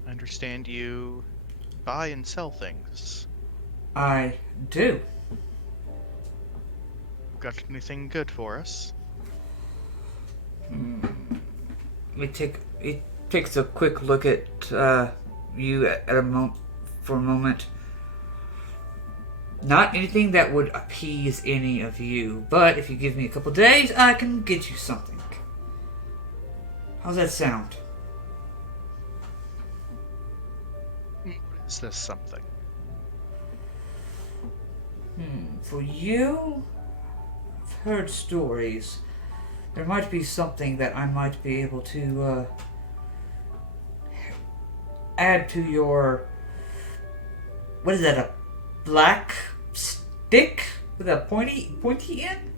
I understand you buy and sell things. I do. Got anything good for us? It takes a quick look at you for a moment. Not anything that would appease any of you, but if you give me a couple days, I can get you something. How's that sound? Is this something? For you, I've heard stories. There might be something that I might be able to add to your... What is that, a black stick with a pointy end?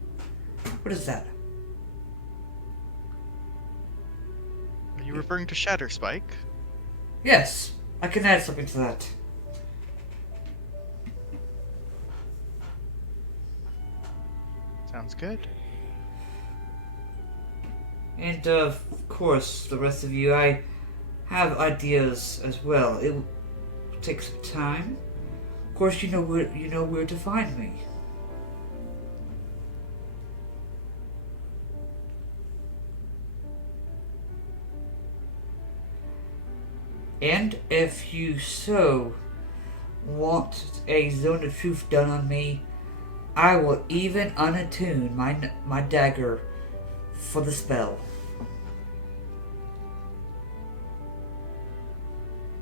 What is that? Are you referring to Shatter Spike? Yes, I can add something to that. Sounds good. And of course, the rest of you, I have ideas as well. It will take some time. Of course, you know where to find me. And if you so want a zone of truth done on me, I will even unattune my dagger for the spell.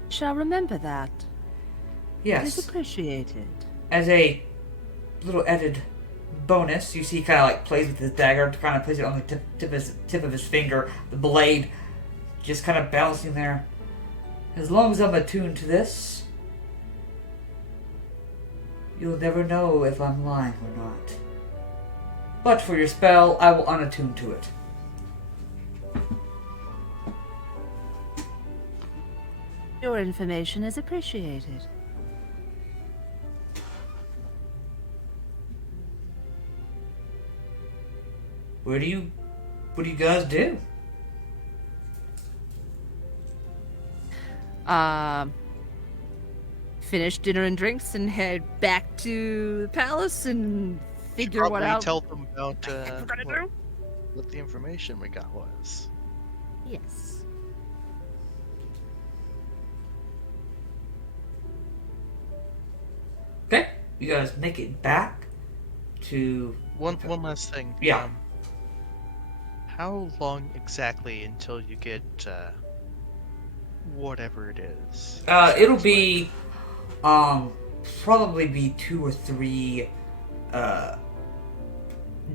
Shall remember that. Yes. It is appreciated. As a little added bonus, you see he kind of like plays with his dagger, kind of plays it on the tip of his finger, the blade just kind of bouncing there. As long as I'm attuned to this, you'll never know if I'm lying or not. But for your spell, I will unattune to it. Your information is appreciated. What do you guys do? Finish dinner and drinks and head back to the palace and figure what Probably out. tell them about we're gonna do. what the information we got was. Yes. Okay, you guys make it back to... One last thing. Yeah. How long exactly until you get whatever it is? It'll be, probably be 2 or 3,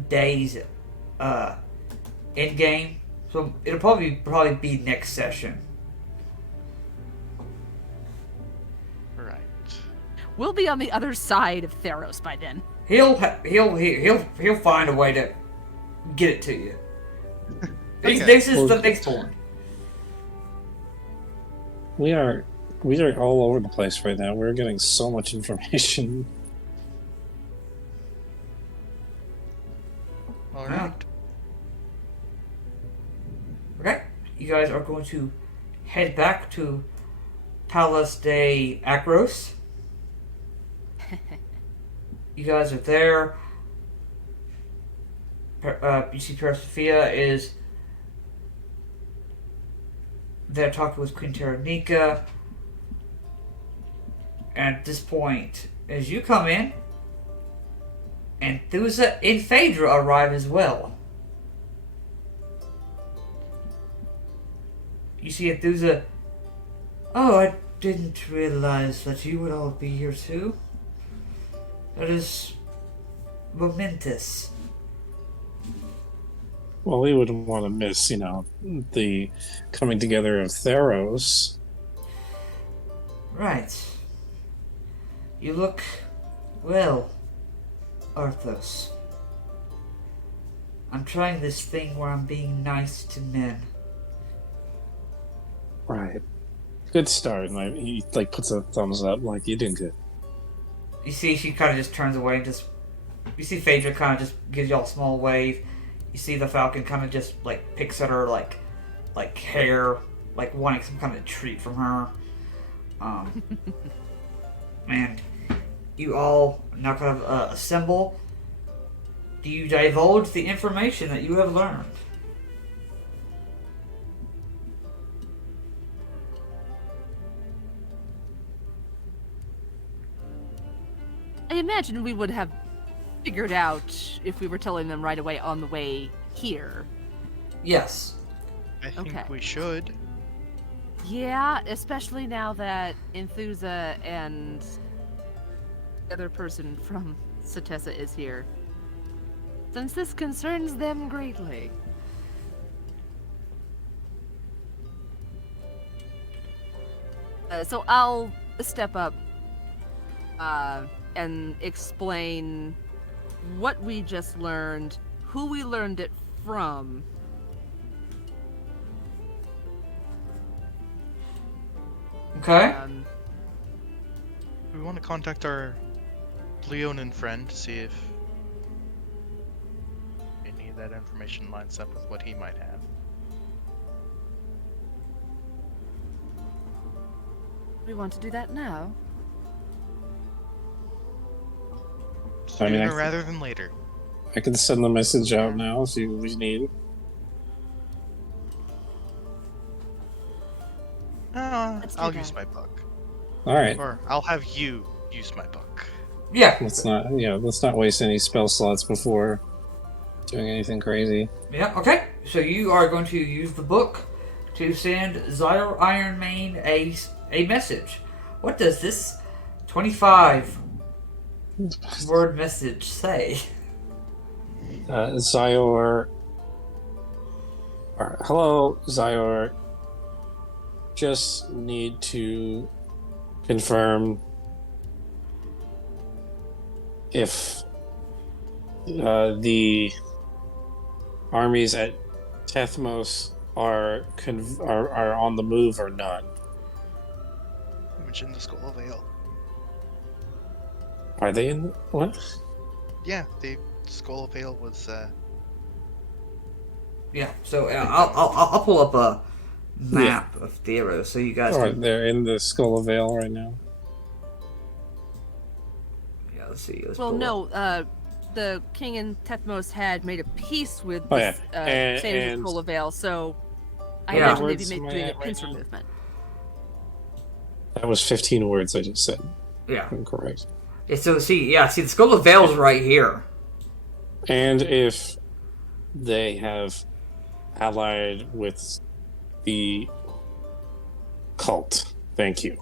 days, in game. So it'll probably be next session. Right. We'll be on the other side of Theros by then. He'll find a way to get it to you. Okay. This is the Nyxborn. we are all over the place right now. We're getting so much information. All Yeah. right. Okay, you guys are going to head back to Palace de Acros. You guys are there. You see Sophia is there talking with Queen Taranika. And at this point, as you come in, Anthusa and Phaedra arrive as well. You see Anthusa. Oh, I didn't realize that you would all be here too. That is momentous. Well, we wouldn't want to miss, the coming together of Theros. Right. You look well, Arthos. I'm trying this thing where I'm being nice to men. Right. Good start. And he puts a thumbs up, like, you're doing good. You see, she kind of just turns away and just. You see, Phaedra kind of just gives y'all a small wave. You see the Falcon kind of just picks at her like hair, like wanting some kind of treat from her. And you all now kind of assemble. Do you divulge the information that you have learned? I imagine we would have figured out if we were telling them right away on the way here. Yes. I think Okay. we should. Yeah, especially now that Enthusa and the other person from Satessa is here. Since this concerns them greatly. So I'll step up and explain what we just learned, who we learned it from. Okay. We want to contact our Leonin friend to see if any of that information lines up with what he might have. We want to do that now. Sooner rather than later. I can send the message out now, see what we need. Let's do I'll that. use my book. Alright. Or I'll have you use my book. Yeah. Let's not waste any spell slots before doing anything crazy. Yeah. Okay. So you are going to use the book to send Zyro Ironmane a message. What does this 25-word message say? Zyor. Hello, Zyor. Just need to confirm if the armies at Tethmos are on the move or not. Mention the Skull of Ale. Are they in what? Yeah, the Skull of Ale was. Yeah. So I'll pull up a map of Theros so you guys Alright, can. they're in the Skull of Vale right now. Yeah. Let's see. Let's Well, pull no, up. the king in Tethmos had made a peace with Oh, this, yeah. Satyrs And- of Kolavale, so I Yeah. imagine they'd be Words am I doing a at right pincer now? movement. That was 15 words I just said. Yeah. Incorrect. So see the Skull of Vale's right here. And if they have allied with the cult. Thank you.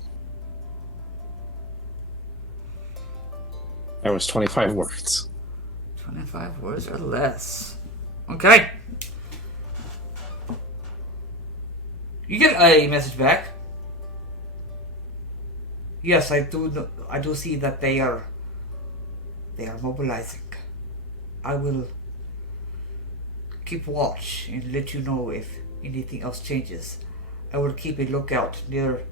That was 25 words. 25 words or less. Okay. You get a message back. Yes, I do see that they are mobilizing. I will keep watch and let you know if anything else changes. I will keep a lookout near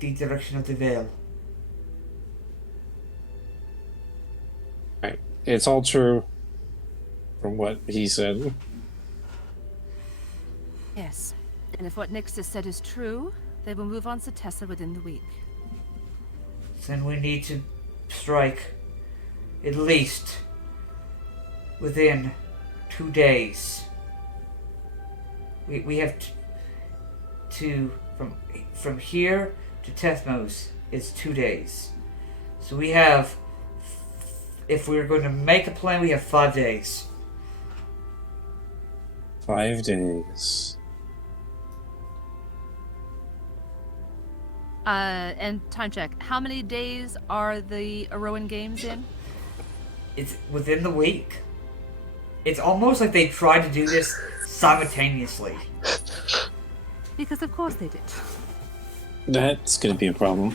the direction of the veil. Right. It's all true from what he said. Yes. And if what Nyxus said is true, they will move on Tessa within the week. Then we need to strike at least within 2 days. We have to from here to Tethmos is 2 days. So we have, if we're going to make a plan, we have 5 days. 5 days. And time check. How many days are the Iroan Games in? It's within the week. It's almost like they tried to do this simultaneously. Because of course they did. That's going to be a problem.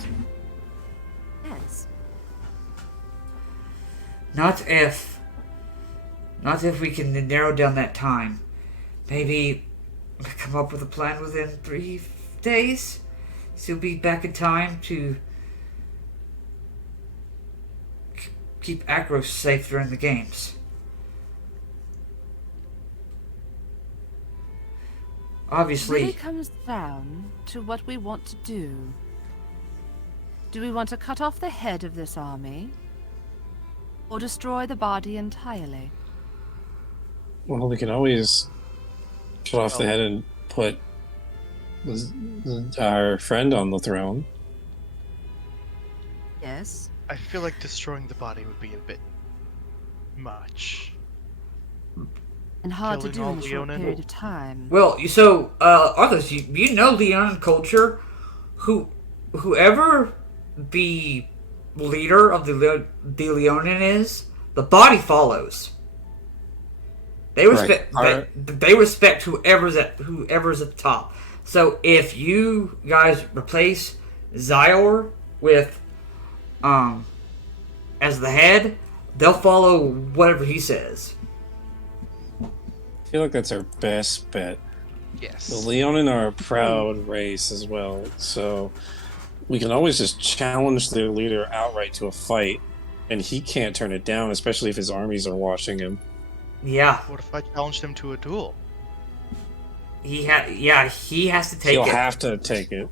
Yes. Not if we can narrow down that time. Maybe come up with a plan within 3 days. So you'll be back in time to keep Akros safe during the games. Obviously, It really comes down to what we want to do. Do we want to cut off the head of this army? Or destroy the body entirely? Well, we can always cut off the head and put our friend on the throne. Yes. I feel like destroying the body would be a bit much. And hard to Killing do all in a short Leonin? period of time. well, so Arthas, you know Leonin culture. Whoever the leader of the Leonin is, the body follows. They respect they respect whoever's at the top. So if you guys replace Zyor with as the head, they'll follow whatever he says. I feel like that's our best bet. Yes. The Leonin are a proud race as well, so we can always just challenge their leader outright to a fight, and he can't turn it down, especially if his armies are watching him. Yeah, What if I challenged him to a duel? he has to take He'll it. have to take it.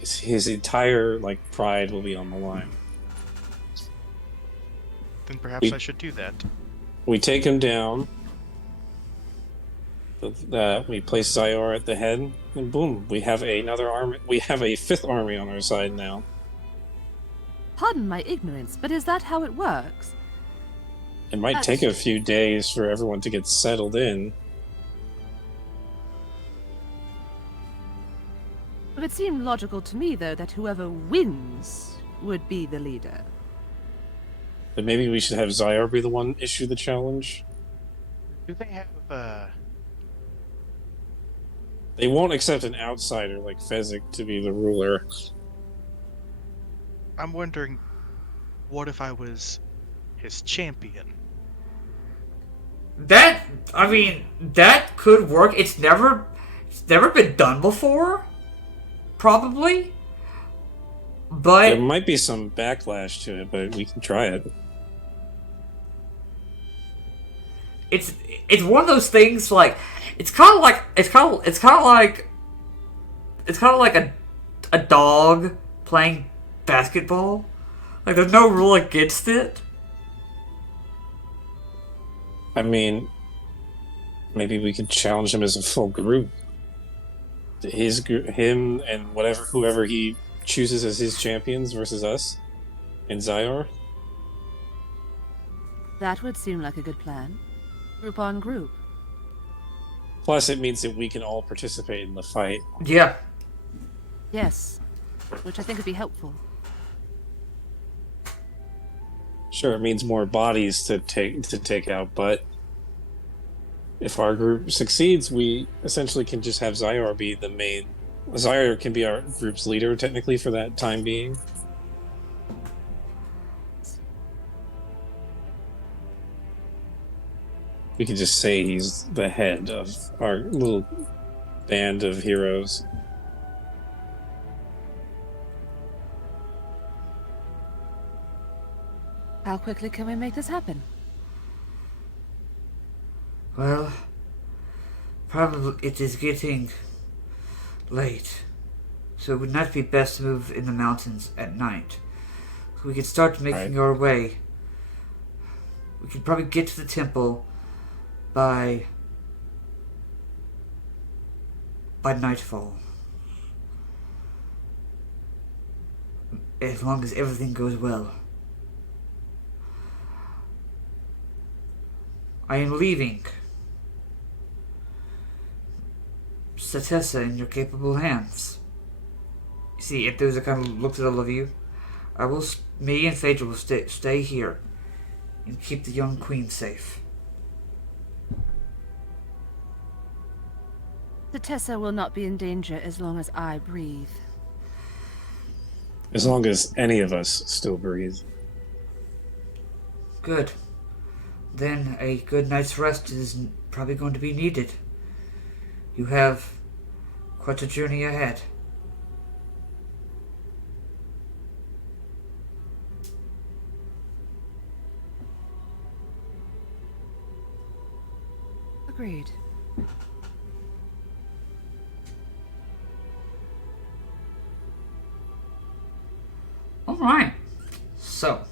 His entire pride will be on the line. Then perhaps I should do that. We take him down. We place Zyor at the head, and boom, we have another army. We have a 5th army on our side now. Pardon my ignorance, but is that how it works? It might take a few days for everyone to get settled in. It would seem logical to me, though, that whoever wins would be the leader. But maybe we should have Zyor be the one issue the challenge. Do they have They won't accept an outsider like Fezzik to be the ruler. I'm wondering, what if I was his champion? That could work. It's never been done before. Probably. But There might be some backlash to it, but we can try it. it's one of those things it's kind of like a dog playing basketball. There's no rule against it. I mean, maybe we could challenge him as a full group. Him and whoever he chooses as his champions versus us and Zyor. That would seem like a good plan. Group on group. Plus, it means that we can all participate in the fight. Yeah. Yes. Which I think would be helpful. Sure, it means more bodies to take out, but if our group succeeds, we essentially can just have Zyor be the main. Zyor can be our group's leader, technically, for that time being. We could just say he's the head of our little band of heroes. How quickly can we make this happen? Well, probably it is getting late, so it would not be best to move in the mountains at night. We could start making our way. We could probably get to the temple by nightfall. As long as everything goes well. I am leaving Satessa in your capable hands. You see, if there's a kind of looks at all of you, me and Phaedra will stay here and keep the young queen safe. The Tessa will not be in danger as long as I breathe. As long as any of us still breathe. Good. Then a good night's rest is probably going to be needed. You have quite a journey ahead. Agreed. Alright. So.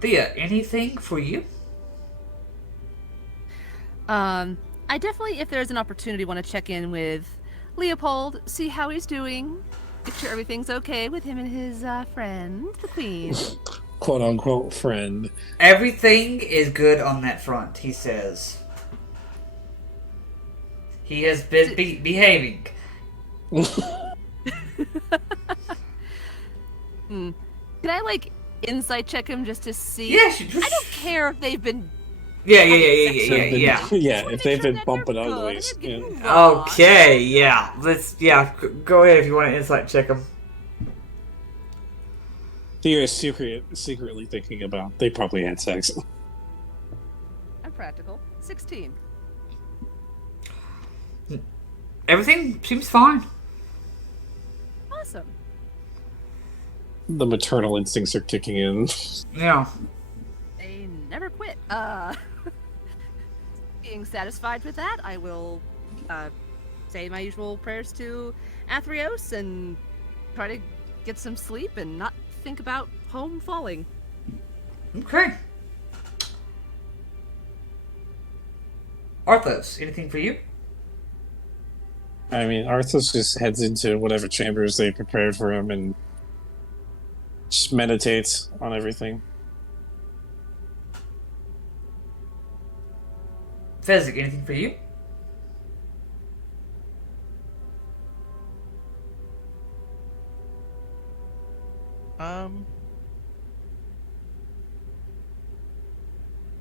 Thea, anything for you? I definitely, if there's an opportunity, want to check in with Leopold, see how he's doing, make sure everything's okay with him and his friend, the queen. Quote unquote friend. Everything is good on that front, he says. He has been behaving. Can I, insight check him just to see? Yeah, I don't care if they've been... Yeah. Yeah, if they've been bumping uglies. Yeah. Okay, yeah. Go ahead if you want to insight check him. Theo is secretly thinking about they probably had sex. I'm practical. 16. Everything seems fine. Awesome. The maternal instincts are kicking in. Yeah. They never quit. Being satisfied with that, I will say my usual prayers to Athreos and try to get some sleep and not think about home falling. Okay. Arthos, anything for you? I mean, Arthas just heads into whatever chambers they prepared for him and just meditates on everything. Fezzik, anything for you?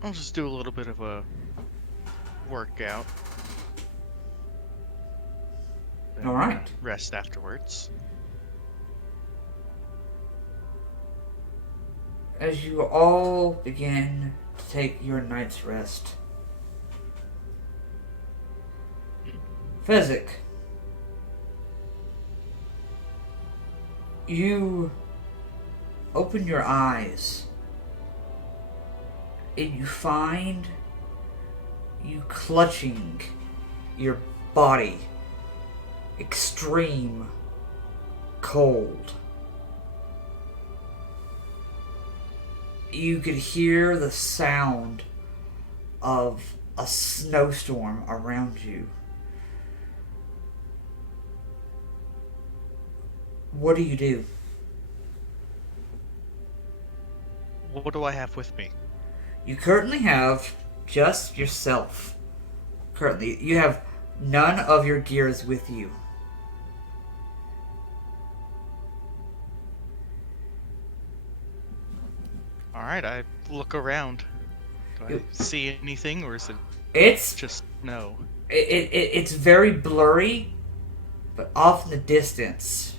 I'll just do a little bit of a workout. All right. Rest afterwards. As you all begin to take your night's rest, Fezzik, you open your eyes and you find you clutching your body, extreme cold. You could hear the sound of a snowstorm around you. What do you do? What do I have with me? You currently have just yourself. Currently, you have none of your gears with you. Alright, I look around. Do I see anything, or is it It's just no? it's very blurry, but off in the distance,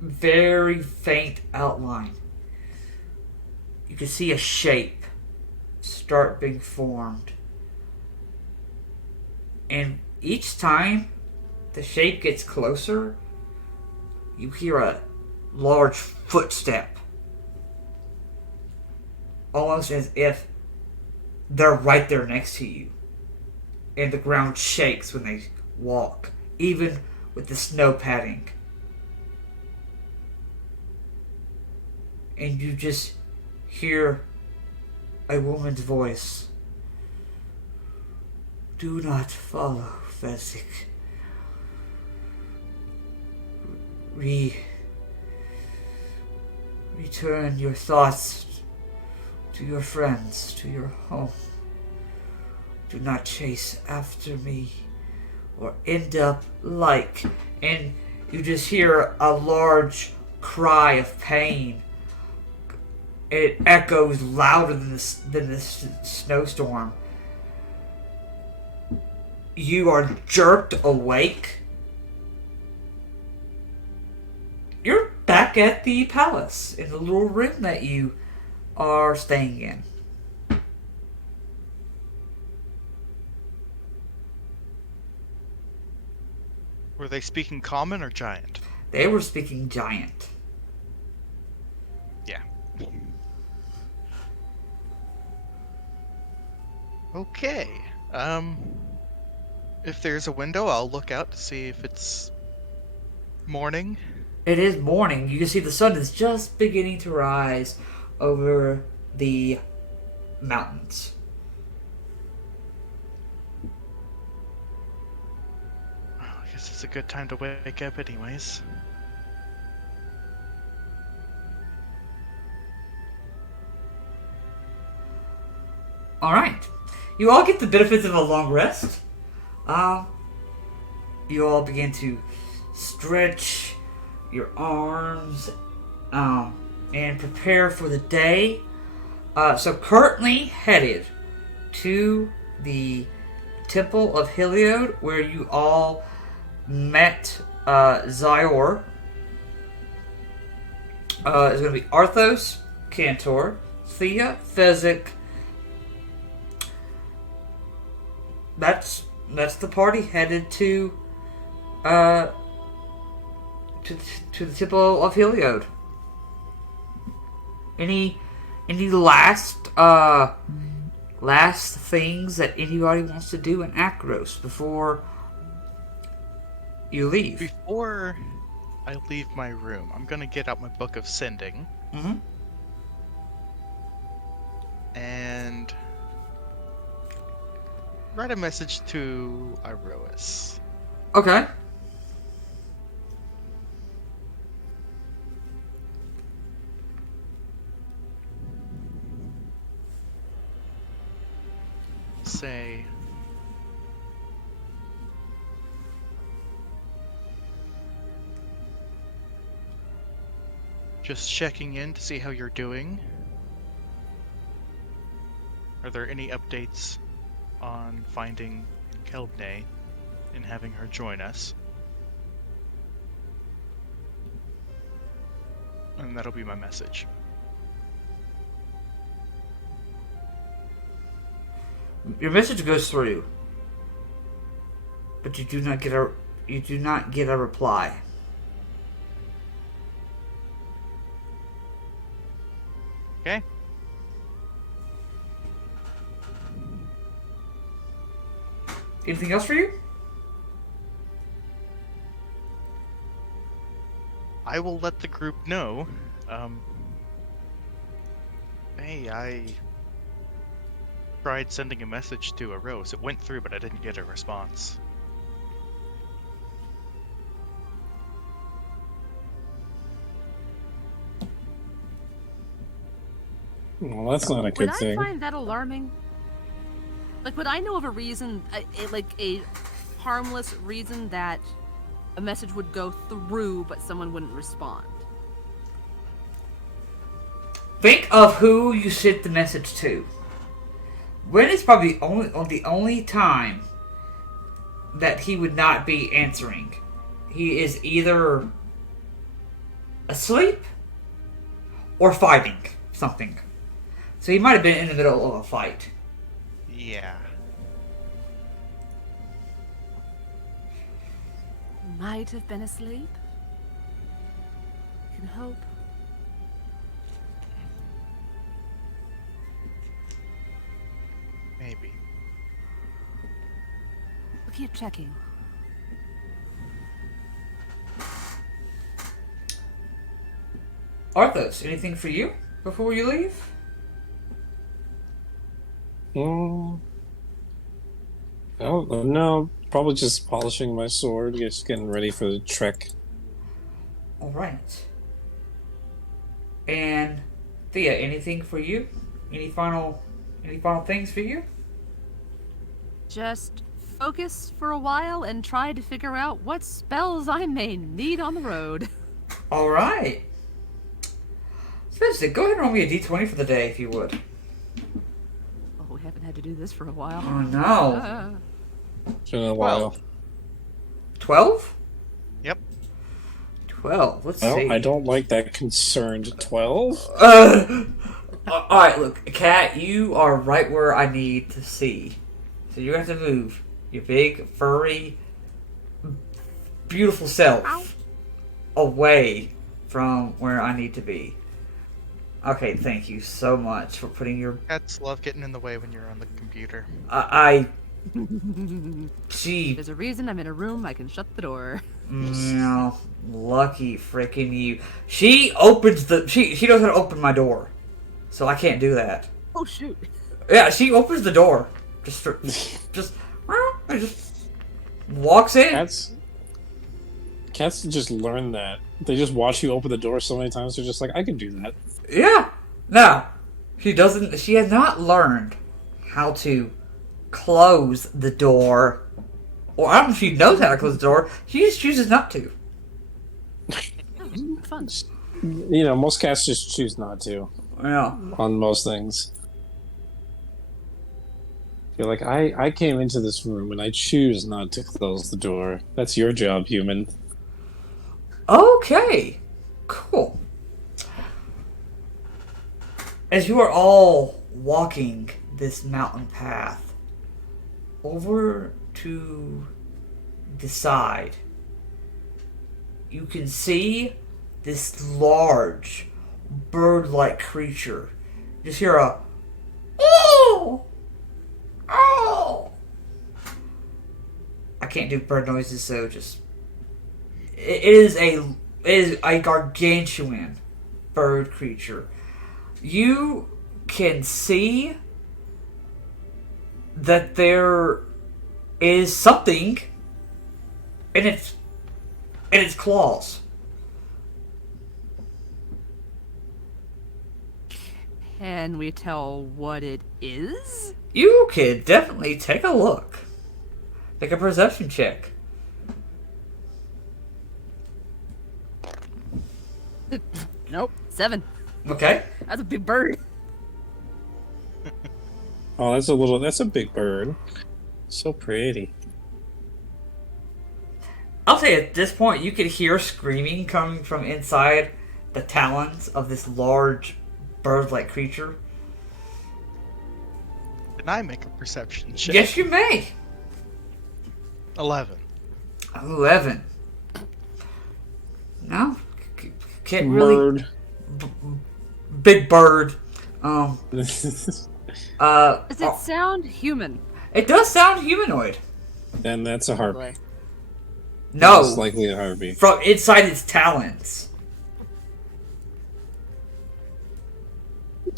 very faint outline. You can see a shape start being formed. And each time the shape gets closer, you hear a large footstep. Almost as if they're right there next to you. And the ground shakes when they walk, even with the snow padding. And you just hear a woman's voice. Do not follow, Fezzik. Return your thoughts to your friends, to your home. Do not chase after me or end up like... And you just hear a large cry of pain. It echoes louder than the snowstorm. You are jerked awake. You're back at the palace in the little room that you are staying in. Were they speaking common or giant? They were speaking giant. Yeah. Okay. If there's a window, I'll look out to see if it's morning. It is morning. You can see the sun is just beginning to rise over the mountains. Well, I guess it's a good time to wake up anyways. Alright. You all get the benefits of a long rest. You all begin to stretch your arms and prepare for the day. So currently headed to the Temple of Heliod, where you all met Zyor. It's going to be Arthos, Cantor, Thea, Fezzik. That's the party headed to the Temple of Heliod. Any last things that anybody wants to do in Akros before you leave? Before I leave my room, I'm gonna get out my book of sending. Mm-hmm. And write a message to Iroas. Okay. Say, just checking in to see how you're doing. Are there any updates on finding Kelbne and having her join us? And that'll be my message. Your message goes through, but you do not get a reply. Okay. Anything else for you? I will let the group know. Hey, I tried sending a message to a Rose. It went through, but I didn't get a response. Well, that's not a good Would thing. I find that alarming? Like, would I know of a reason, a harmless reason that a message would go through but someone wouldn't respond? Think of who you sent the message to. When is probably the only time that he would not be answering. He is either asleep or fighting something. So he might have been in the middle of a fight. Yeah. Might have been asleep. can hope. Maybe. We'll keep checking. Arthos, anything for you before you leave? Oh, no, probably just polishing my sword, just getting ready for the trek. All right. And Thea, anything for you? Any final things for you? Just focus for a while and try to figure out what spells I may need on the road. All right. Spencer, go ahead and roll me a d20 for the day, if you would. Oh, we haven't had to do this for a while. Oh no. It's been a while. 12? Yep. 12. Let's Well, see. I don't like that concerned 12. Alright, look, Kat, you are right where I need to see. So you have to move your big, furry, beautiful self away from where I need to be. Okay, thank you so much for putting your... Cats love getting in the way when you're on the computer. She... There's a reason I'm in a room I can shut the door. No, lucky freaking you. She opens the... She knows how to open my door. So I can't do that. Oh, shoot. Yeah, she opens the door. Just walks in. Cats just learn that. They just watch you open the door so many times, they're just like, I can do that. Yeah. No. She doesn't... She has not learned how to close the door. Or I don't know if she knows how to close the door. She just chooses not to. Fun. You know, most cats just choose not to. Yeah. On most things. You're like, I came into this room and I choose not to close the door. That's your job, human. Okay. Cool. As you are all walking this mountain path, over to the side, you can see this large bird-like creature. You just hear a oh, oh. I can't do bird noises, so just it is a gargantuan bird creature. You can see that there is something in its claws. Can we tell what it is? You could definitely take a look. Make a perception check. Nope. 7. Okay. That's a big bird. Oh, that's a big bird. So pretty. I'll say at this point you could hear screaming coming from inside the talons of this large bird-like creature. Can I make a perception check? Yes, you may. 11. 11. No, can't really. Bird. Big bird. Does it sound human? It does sound humanoid. And that's a heartbeat. No, Most likely a heartbeat. from inside its talons.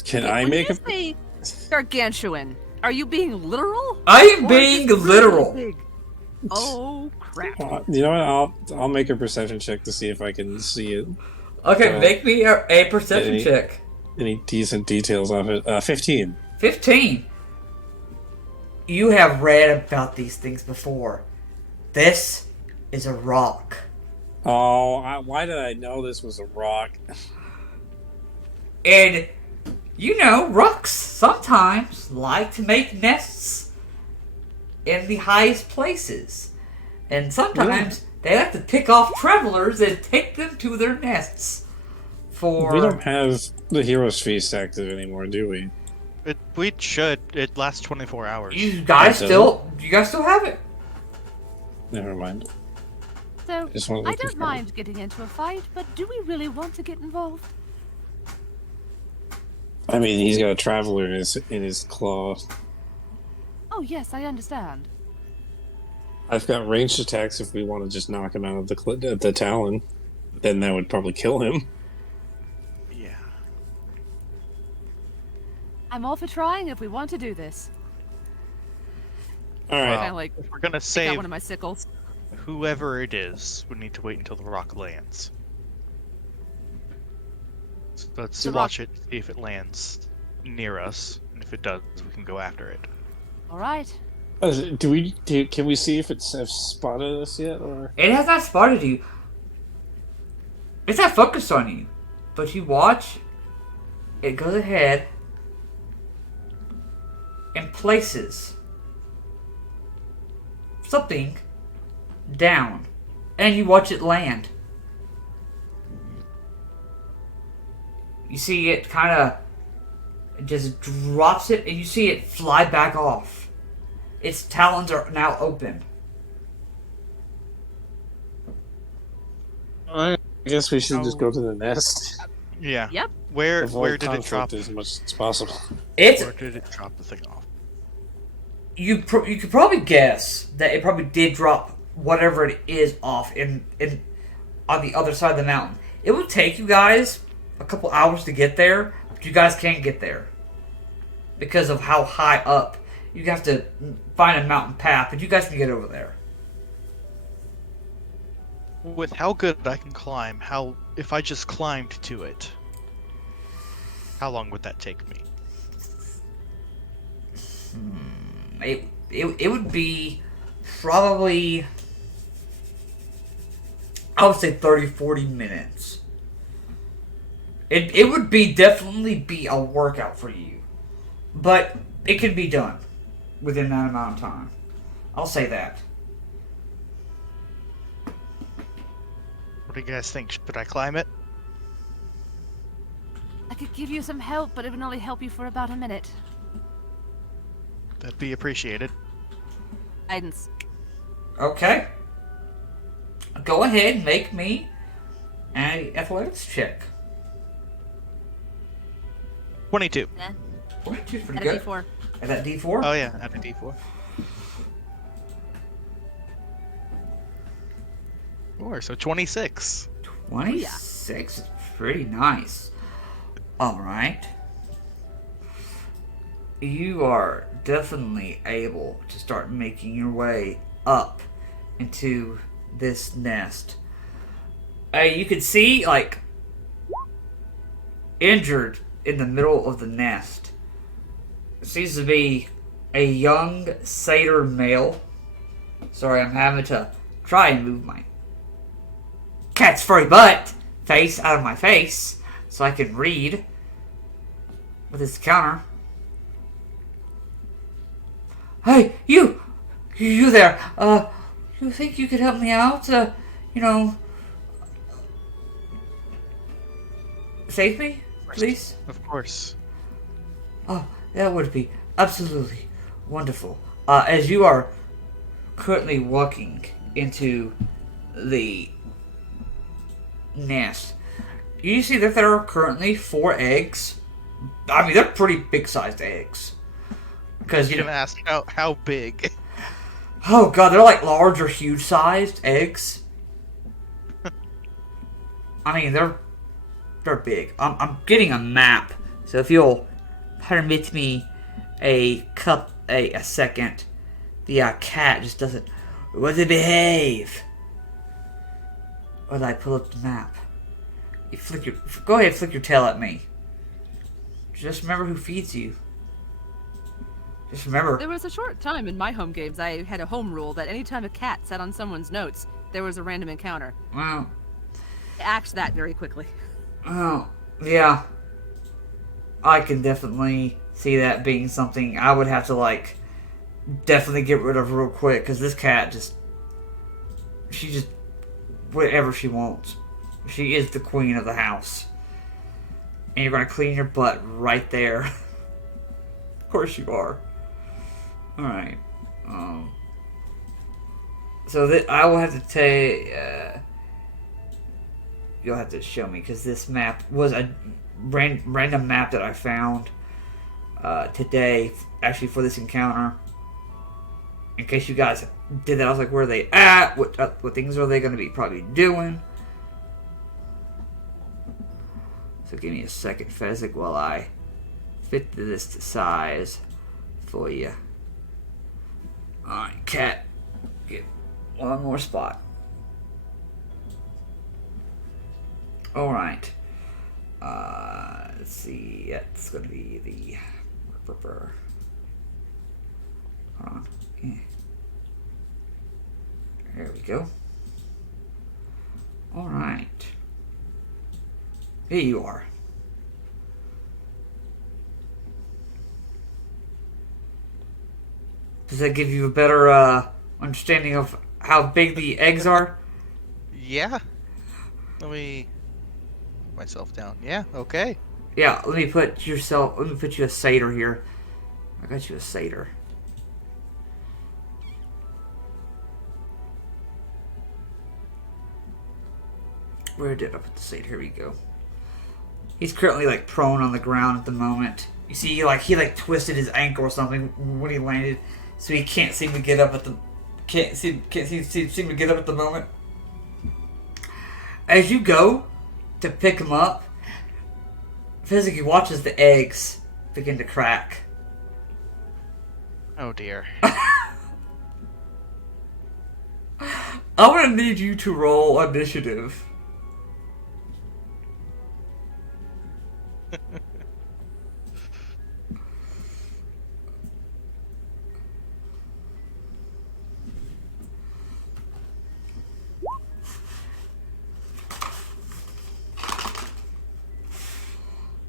Can I When make you a... say gargantuan, are you being literal? I am Or being is it really literal. big? Oh crap! You know what? I'll make a perception check to see if I can see it. Okay, make me a perception check. Any decent details of it? 15. 15. You have read about these things before. This is a rock. Oh, why did I know this was a rock? And, you know, rocks sometimes like to make nests in the highest places. And sometimes they like to pick off travelers and take them to their nests. We don't have the Hero's Feast active anymore, do we? We should. It lasts 24 hours. You guys still have it. Never mind. So, Just wanna I look don't at mind getting into a fight, but do we really want to get involved? I mean, he's got a traveler in his claw. Oh, yes, I understand. I've got ranged attacks if we want to just knock him out of the talon. Then that would probably kill him. Yeah. I'm all for trying if we want to do this. All right. Well, Kind of like if we're gonna take out save one of my sickles. whoever it is, we need to wait until the rock lands. So let's The watch it, see if it lands near us, and if it does, we can go after it. All right. Can we see if it's have spotted us yet, or It has not spotted you. It's not focused on you. But you watch, it goes ahead and places something down. And you watch it land. You see it kind of just drops it, and you see it fly back off. Its talons are now open. I guess we should just go to the nest. Yeah. Yep. Where Avoid did it drop? conflict as much as possible. It's Where did it drop the thing off? you could probably guess that it probably did drop whatever it is off in on the other side of the mountain. It would take you guys a couple hours to get there, but you guys can't get there because of how high up. You have to find a mountain path, but you guys can get over there. With how good I can climb, if I just climbed to it, how long would that take me? It would be probably, I would say 30-40 minutes. It would definitely be a workout for you. But it can be done within that amount of time. I'll say that. What do you guys think? Should I climb it? I could give you some help, but it would only help you for about a minute. That'd be appreciated. Guidance. Okay. Go ahead and make me an athletics check. 22. 22 is pretty At a good. D4. At that D4? Oh yeah, add a D4. 4, so 26. 26 is pretty nice. Alright. You are definitely able to start making your way up into this nest. You can see, like, injured in the middle of the nest seems to be a young satyr male. Sorry, I'm having to try and move my cat's furry butt face out of my face so I can read with this counter. Hey, you there, you think you could help me out, save me, please? Of course. Oh, that would be absolutely wonderful. As you are currently walking into the nest, you see that there are currently 4 eggs. I mean, they're pretty big-sized eggs. Because, You can ask how big. oh god, they're like large or huge-sized eggs. I mean, they're big. I'm getting a map, so if you'll permit me a second, the cat just doesn't want to behave. While I pull up the map, go ahead, flick your tail at me. Just remember who feeds you. Just remember. There was a short time in my home games I had a home rule that anytime a cat sat on someone's notes, there was a random encounter. Well, I axed that very quickly. oh, yeah. I can definitely see that being something I would have to, definitely get rid of real quick, because this cat she just, whatever she wants. She is the queen of the house. And you're going to clean your butt right there. Of course you are. Alright. So I will have to tell you'll have to show me because this map was a random map that I found today, actually for this encounter. In case you guys did that, I was like, where are they at? What things are they going to be probably doing? So give me a second, Fezzik, while I fit this to size for you. Alright, cat. Get one more spot. Alright. Let's see. Yeah, it's going to be the... Hold on. Yeah. There we go. Alright. Here you are. Does that give you a better understanding of how big the eggs are? Yeah. Let me put myself down. Yeah, okay. Yeah, let me put you a satyr here. I got you a satyr. Where did I put the satyr? Here we go. He's currently like prone on the ground at the moment. You see, he twisted his ankle or something when he landed, so he can't seem to get up at the seem to get up at the moment. As you go to pick him up, physically watches the eggs begin to crack. Oh dear. I'm gonna need you to roll initiative.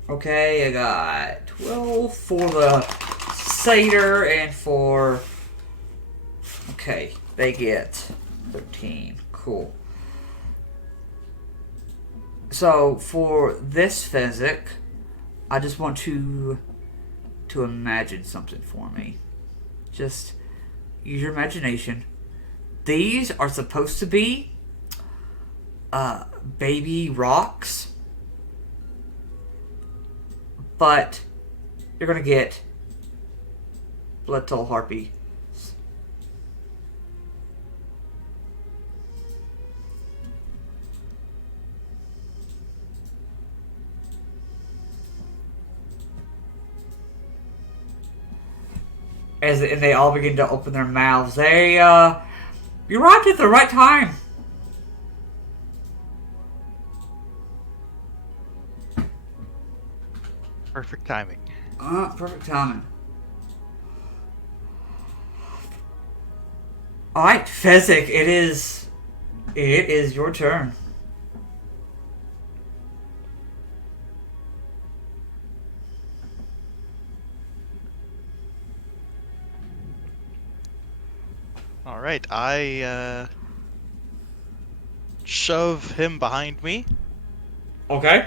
Okay, I got 12 for the satyr and for... Okay, they get 13. Cool. So, for this Fezzik, I just want to imagine something for me. Just use your imagination. These are supposed to be baby rocks, but you're gonna get blood toll harpy. And they all begin to open their mouths. You arrived at the right time. Perfect timing. Perfect timing. Alright, Fezzik, it is your turn. All right, I shove him behind me. Okay.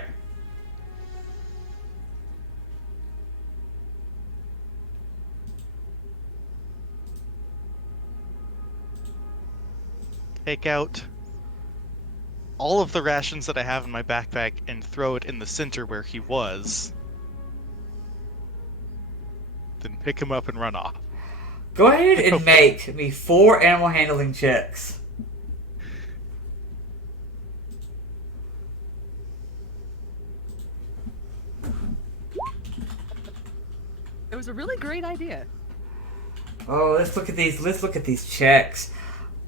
Take out all of the rations that I have in my backpack and throw it in the center where he was. Then pick him up and run off. Go ahead and make me 4 animal handling checks. It was a really great idea. Oh, let's look at these. Let's look at these checks.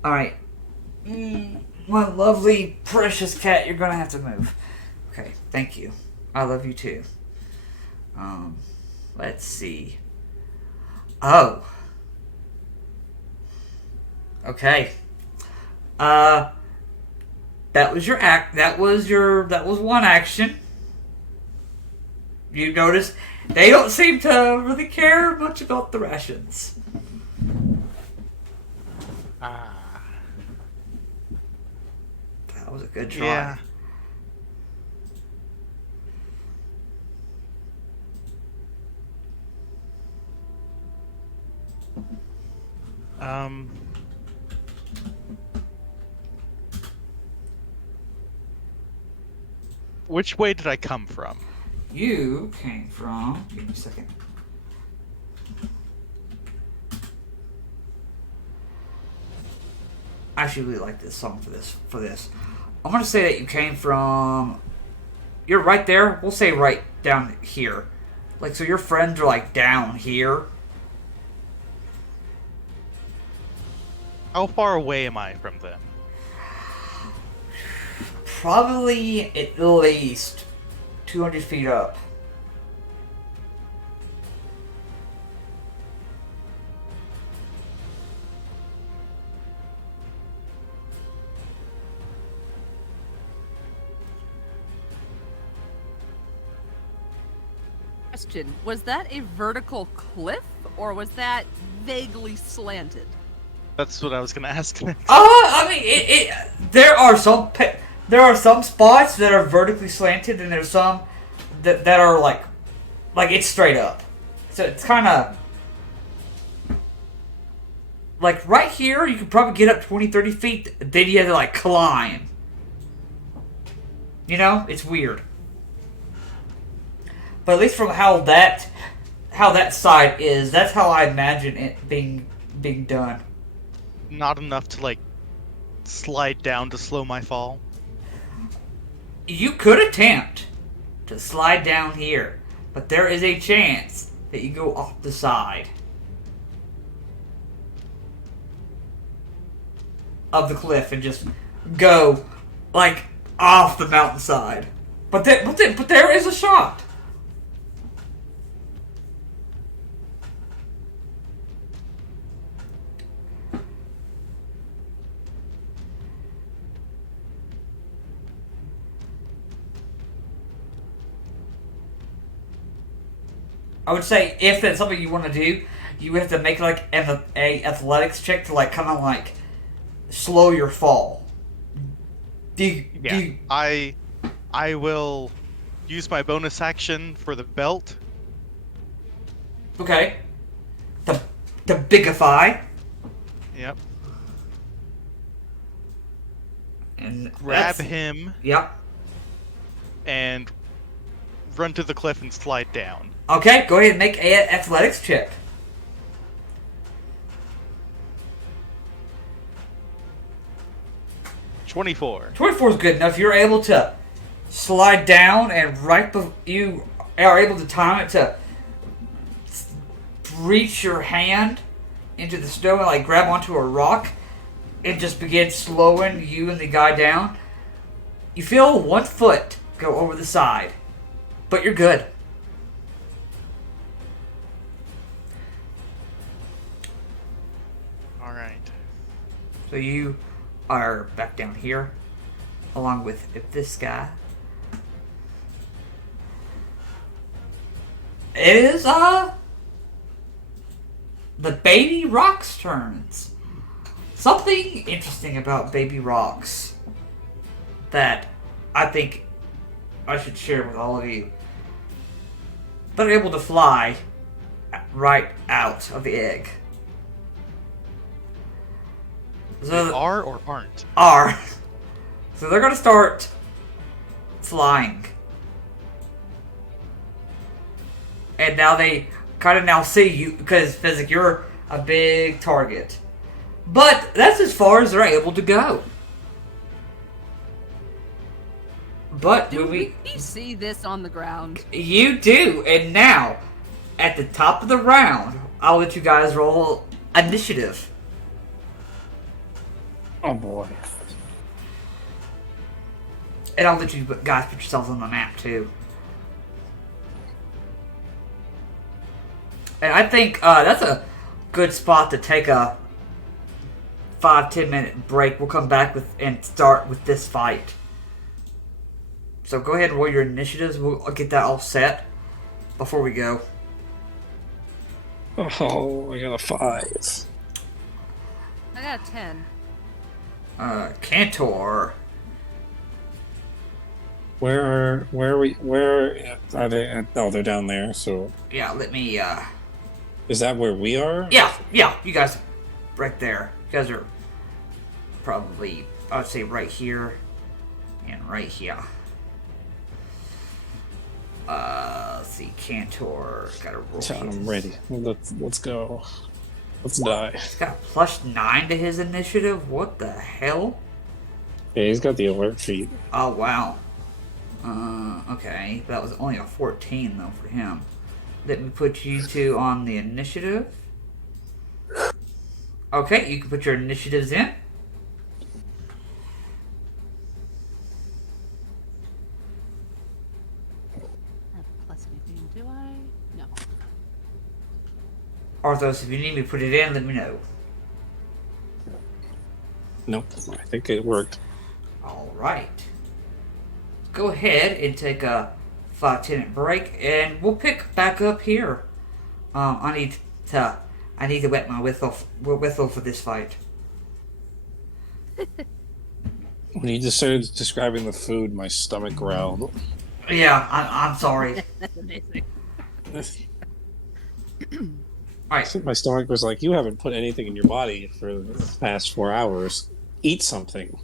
All right. My lovely, precious cat, you're gonna have to move. Okay, thank you. I love you too. Let's see. Oh. Okay. That was your act. That was one action. You notice they don't seem to really care much about the rations. That was a good try. Yeah. Which way did I come from? You came from... Give me a second. I actually really like this song for this. I'm gonna say that you came from... You're right there. We'll say right down here. Like, so your friends are, like, down here. How far away am I from them? Probably at least 200 feet up. Question, was that a vertical cliff, or was that vaguely slanted? That's what I was gonna ask next. I mean, there are some spots that are vertically slanted, and there's some that are like it's straight up. So it's kind of like right here. You could probably get up 20, 30 feet. Then you have to like climb. You know, it's weird. But at least from how that side is, that's how I imagine it being done. Not enough to, like, slide down to slow my fall? You could attempt to slide down here, but there is a chance that you go off the side of the cliff and just go, like, off the mountainside. But there is a shot. I would say if that's something you want to do, you have to make like a athletics check to like kind of like slow your fall. I will use my bonus action for the belt. Okay. The bigify. Yep. And grab him. Yep. And run to the cliff and slide down. Okay, go ahead and make an athletics check. $24. 24 is good enough. You're able to slide down, and you are able to time it to reach your hand into the snow and like grab onto a rock and just begin slowing you and the guy down. You feel one foot go over the side, but you're good. So you are back down here, along with this guy. It is, the Baby Rock's turns. Something interesting about Baby Rocks that I think I should share with all of you. They're able to fly right out of the egg. So they are or aren't? Are. So they're going to start flying. And now they kind of now see you, because Physic, you're a big target. But that's as far as they're able to go. But do we see this on the ground? You do. And now, at the top of the round, I'll let you guys roll initiative. Oh boy. And I'll let you guys put yourselves on the map too. And I think that's a good spot to take a 5-10 minute break. We'll come back and start with this fight. So go ahead and roll your initiatives. We'll get that all set before we go. Oh, I got a 5. I got a 10. Cantor. Where are they? Oh, they're down there. So yeah, let me. Is that where we are? Yeah. You guys, right there. You guys are probably, I would say, right here and right here. Let's see, Cantor. Gotta roll I'm his. ready. Let's go. Let's die. He's got +9 to his initiative. What the hell? Yeah, he's got the alert feat. Oh wow. Okay, that was only a 14 though for him. Let me put you two on the initiative. Okay, you can put your initiatives in. Plus anything, do I? No. Arthos, if you need me to put it in, let me know. Nope, I think it worked. Alright. Go ahead and take a 5-10 break, and we'll pick back up here. I need to wet my whistle for this fight. When you just started describing the food, my stomach growled. Yeah, I'm sorry. That's amazing. Alright. My stomach was like, "You haven't put anything in your body for the past 4 hours. Eat something."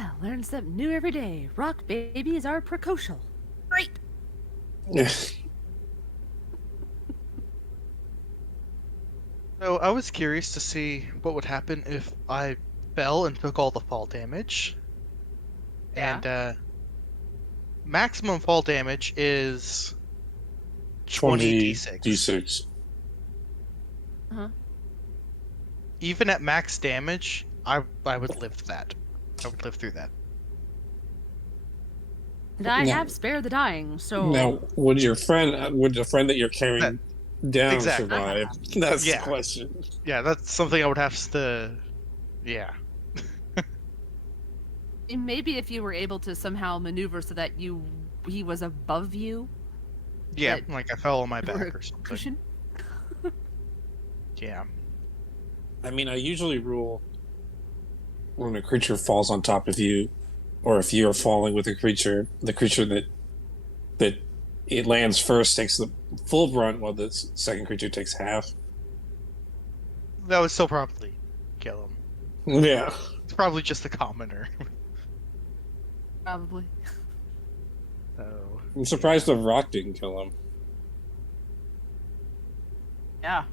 Yeah, learn something new every day. Rock babies are precocial. Great. So I was curious to see what would happen if I fell and took all the fall damage. Yeah. And maximum fall damage is 20 20d6. d6. Uh-huh. Even at max damage, I would live that. I would live through that. And I Now- have spared the dying, so Now, would the friend that you're carrying down Exactly. survive? That's Yeah. the question. Yeah, that's something I would have to. Yeah. maybe if you were able to somehow maneuver so that he was above you, Yeah, That- like I fell on my or back a or something. cushion. Yeah. I mean, I usually rule when a creature falls on top of you, or if you are falling with a creature, the creature that it lands first takes the full brunt, while the second creature takes half. That would still probably kill him. Yeah. It's probably just a commoner. Probably. Oh. I'm surprised the rock didn't kill him. Yeah.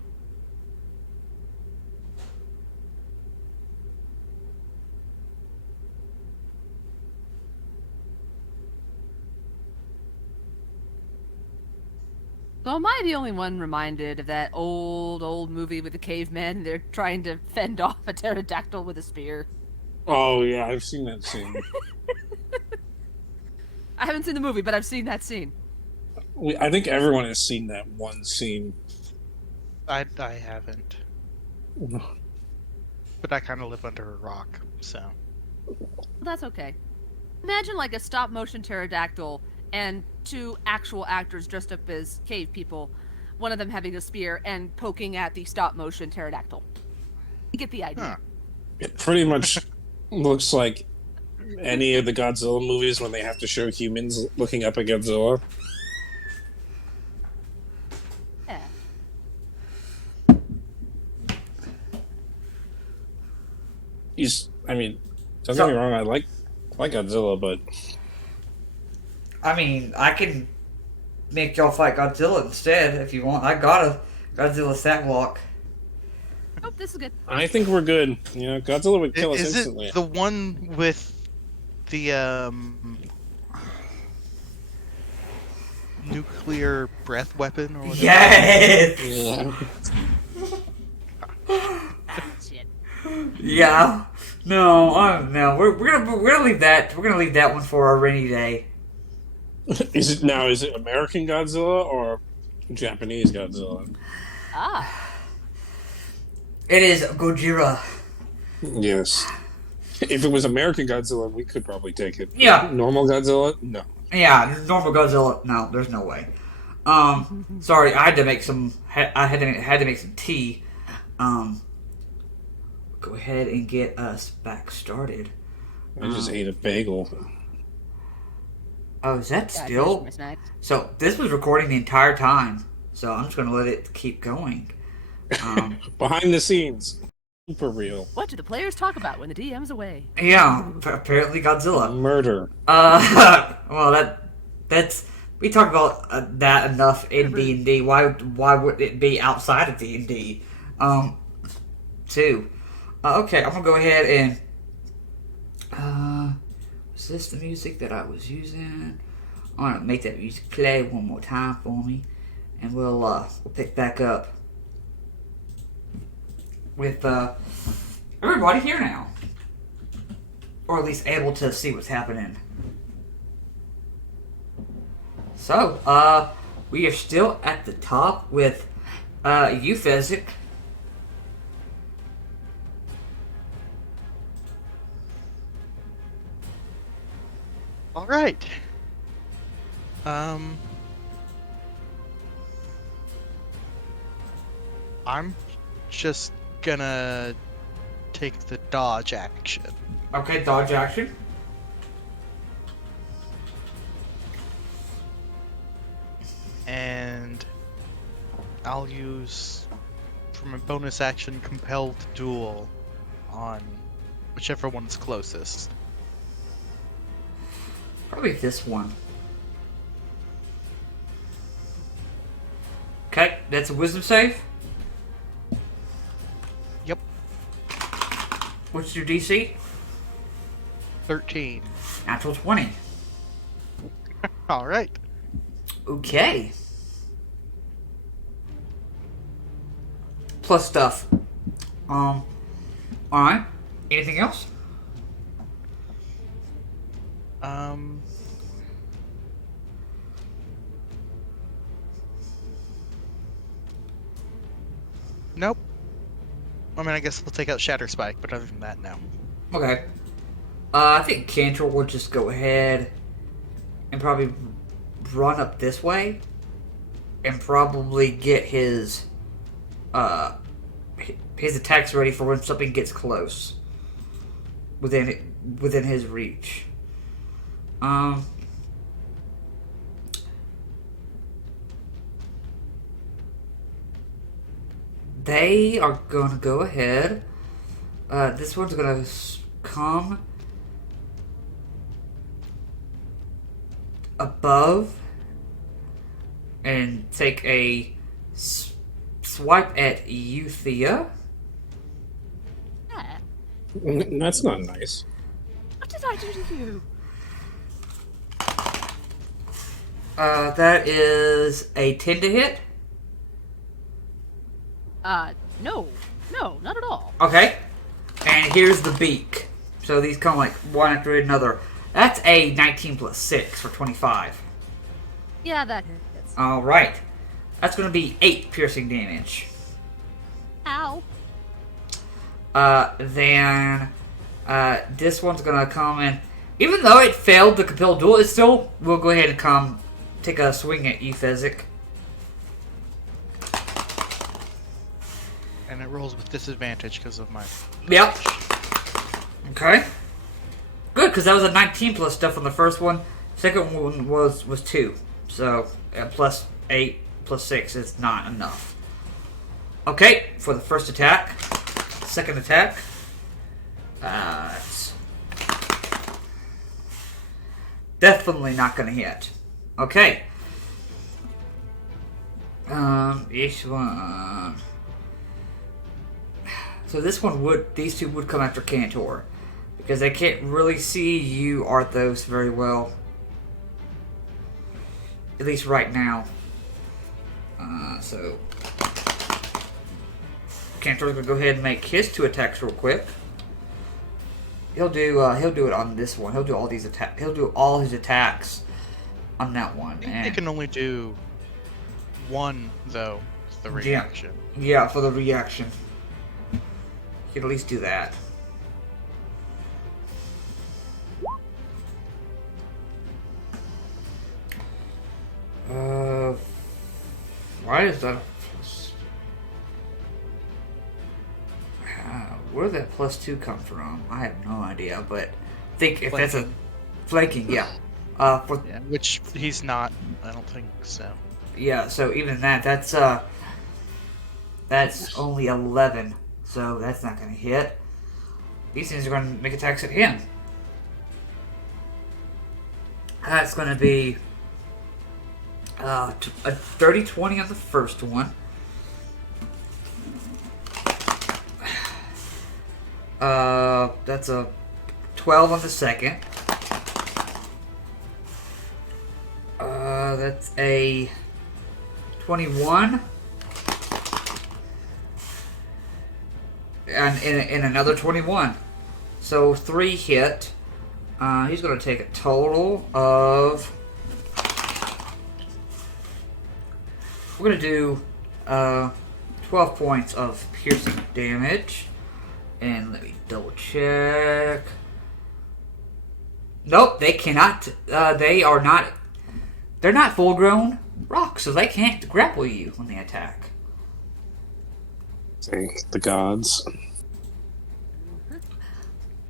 So am I the only one reminded of that old movie with the cavemen? They're trying to fend off a pterodactyl with a spear. Oh yeah, I've seen that scene. I haven't seen the movie, but I've seen that scene. I think everyone has seen that one scene. I haven't. But I kind of live under a rock, so. That's okay. Imagine like a stop motion pterodactyl and two actual actors dressed up as cave people, one of them having a spear and poking at the stop motion pterodactyl. You get the idea. Huh. It pretty much looks like any of the Godzilla movies when they have to show humans looking up at Godzilla. Yeah. I mean, don't get me wrong, I like Godzilla, but I mean, I can make y'all fight Godzilla instead if you want. I got a Godzilla stat block. Oh, this is good. I think we're good. You know, Godzilla would kill us Is instantly. it the one with the nuclear breath weapon or whatever? Yes. Yeah. Shit. Yeah. No. We're gonna leave that. We're gonna leave that one for our rainy day. Is it American Godzilla or Japanese Godzilla? Ah. It is Gojira. Yes. If it was American Godzilla, we could probably take it. Yeah. Normal Godzilla? No. Yeah. Normal Godzilla. No, there's no way. Sorry, I had to make some. I had to make some tea. Go ahead and get us back started. I just ate a bagel. Oh, is that Yeah, I still? finished my snacks. So this was recording the entire time. So I'm just gonna let it keep going. Behind the scenes. Super real. What do the players talk about when the DM's away? Yeah, apparently Godzilla. Murder. Well, that's we talk about that enough in D&D. Why would it be outside of D&D? Too. Okay, I'm gonna go ahead and. Was this the music that I was using? I'm gonna make that music play one more time for me, and we'll pick back up with everybody here now, or at least able to see what's happening. So, we are still at the top with you, Fezzik. All right. I'm just gonna take the dodge action. Okay, dodge action. And I'll use, from a bonus action, compelled duel on whichever one's closest. Probably this one. Okay, that's a wisdom save. Yep. What's your DC? 13. Natural 20. All right. Okay. Plus stuff. Alright. Anything else? Nope. I mean, I guess we'll take out Shatter Spike, but other than that, no. Okay. I think Cantor will just go ahead and probably run up this way and probably get his attacks ready for when something gets close within his reach. They are gonna go ahead. This one's gonna come above and take a swipe at you, Thea. That's not nice. What did I do to you? That is a 10 to hit. No, not at all. Okay. And here's the beak. So these come like one after another. That's a 19 plus 6 for 25. Yeah, that hits. Alright. That's going to be 8 piercing damage. Ow. Then this one's going to come in. Even though it failed the compel duel, it still will go ahead and come take a swing at you, Fezzik. And it rolls with disadvantage because of my... Yep. Okay. Good, because that was a 19 plus stuff on the first one. Second one was 2. So, plus 8 plus 6 is not enough. Okay, for the first attack. Second attack. It's definitely not going to hit. Okay. Each one... So these two would come after Cantor. Because they can't really see you, Arthos, very well. At least right now. So... Cantor's gonna go ahead and make his 2 attacks real quick. He'll do it on this one. He'll do all his attacks on that one. I think they can only do one, though, the reaction. Yeah, for the reaction. You can at least do that. Why is that? Where did that +2 come from? I have no idea, but I think if that's a flanking, yeah. Which he's not. I don't think so. Yeah, so even that's only 11. So that's not going to hit. These things are going to make attacks at him. That's going to be a 30-20 on the first one. That's a 12 on the second. That's a 21. And in another 21. So 3 hit. He's going to take a total of... We're going to do 12 points of piercing damage. And let me double check. Nope, they cannot. They're not full grown rocks, so they can't grapple you when they attack. Thank the gods.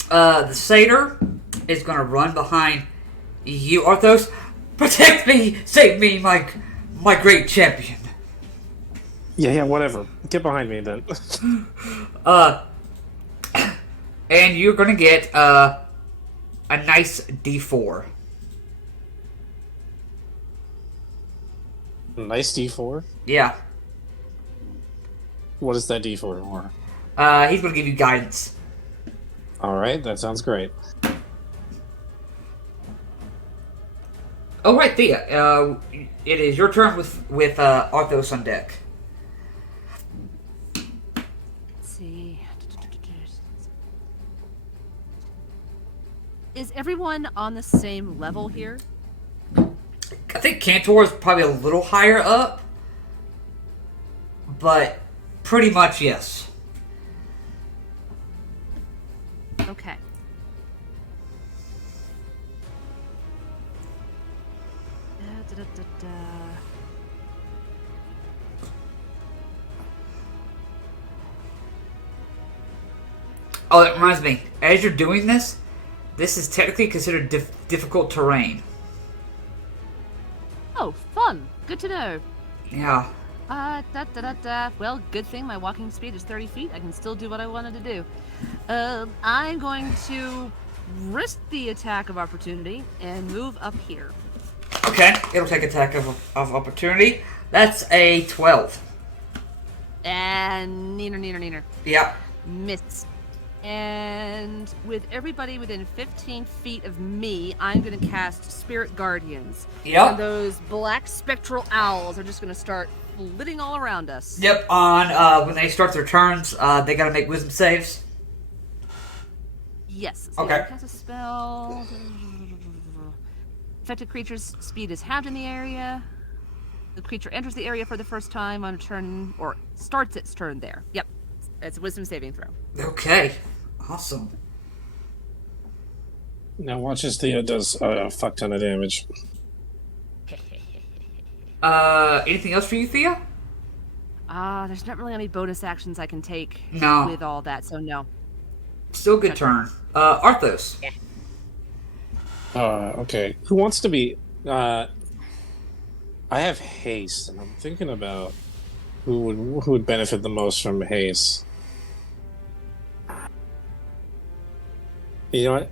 The satyr is going to run behind you, Arthos. Protect me! Save me, my great champion. Yeah, whatever. Get behind me then. And you're going to get a nice D4. Nice D4. Yeah. What is that D4 for? He's going to give you guidance. All right, that sounds great. Oh, right, Thea. It is your turn with Arthos on deck. Let's see. Is everyone on the same level here? I think Cantor is probably a little higher up, but pretty much yes. Okay. Oh, that reminds me. As you're doing this, this is technically considered difficult terrain. Oh, fun. Good to know. Yeah. Well, good thing my walking speed is 30 feet. I can still do what I wanted to do. I'm going to risk the attack of opportunity and move up here. Okay, it'll take attack of opportunity. That's a 12. And neener. Yep. Miss. And with everybody within 15 feet of me, I'm going to cast Spirit Guardians. Yep. And those black spectral owls are just going to start flitting all around us. Yep, on when they start their turns, they gotta make wisdom saves. Yes. So Okay. cast a spell. Affected creature's speed is halved in the area. The creature enters the area for the first time on a turn, or starts its turn there. Yep. It's a wisdom saving throw. Okay, awesome. Now watch as Theo does a fuck ton of damage. Anything else for you, Thea? There's not really any bonus actions I can take No. with all that, so no. Still good turn. Arthos. Okay. Who wants to be... I have haste, and I'm thinking about who would benefit the most from haste. You know what?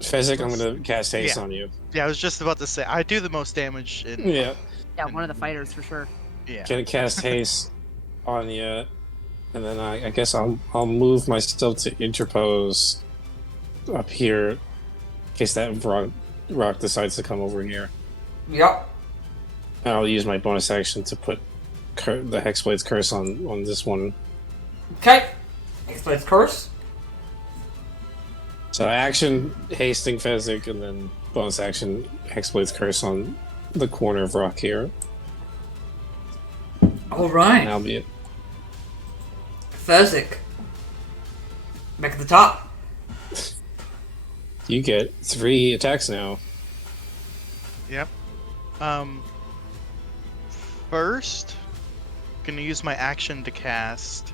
Fezzik, I'm going to cast haste on you. Yeah, I was just about to say, I do the most damage in... Yeah. Yeah, one of the fighters for sure. Yeah. Gonna cast haste on you, and then I guess I'll move myself to interpose up here in case that rock decides to come over here. Yep. And I'll use my bonus action to put the Hexblade's Curse on this one. Okay. Explains curse. So action hasting Fezzik, and then bonus action Hexblade's Curse on the corner of rock here. All right. And that'll be it. Fezzik. Back at the top. You get 3 attacks now. Yep. First, gonna use my action to cast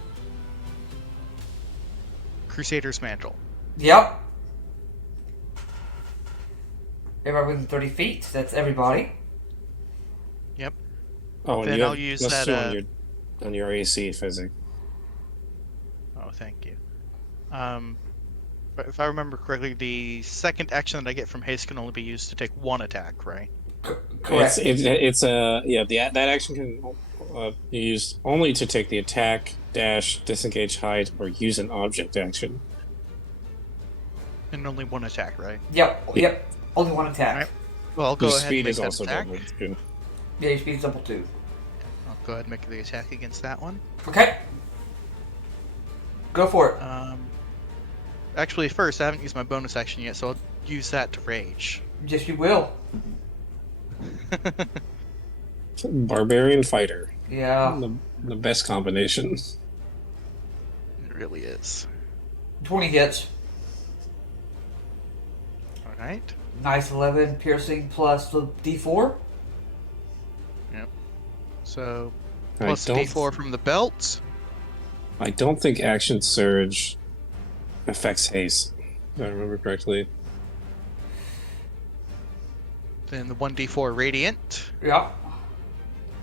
Crusader's Mantle. Yep. Everybody within 30 feet. That's everybody. Yep. Oh, and Then you I'll have use +2 that, on your AC, Fezzik. Oh, thank you. But if I remember correctly, the second action that I get from haste can only be used to take 1 attack, right? Correct. That action can be used only to take the attack, dash, disengage, hide, or use an object action. And only 1 attack, right? Yep. Only 1 attack. Alright. Well, I'll go Your ahead and speed make is that also attack. doubled too. Yeah, your speed's double 2. I'll go ahead and make the attack against that one. Okay. Go for it. Actually, first, I haven't used my bonus action yet, so I'll use that to rage. Yes, you will. Barbarian fighter. Yeah. The best combination. It really is. 20 hits. Alright. Nice 11 piercing plus the D4. So, I plus don't- D4 from the belt. I don't think action surge affects haste, if I remember correctly. Then the 1d4 radiant. Yep.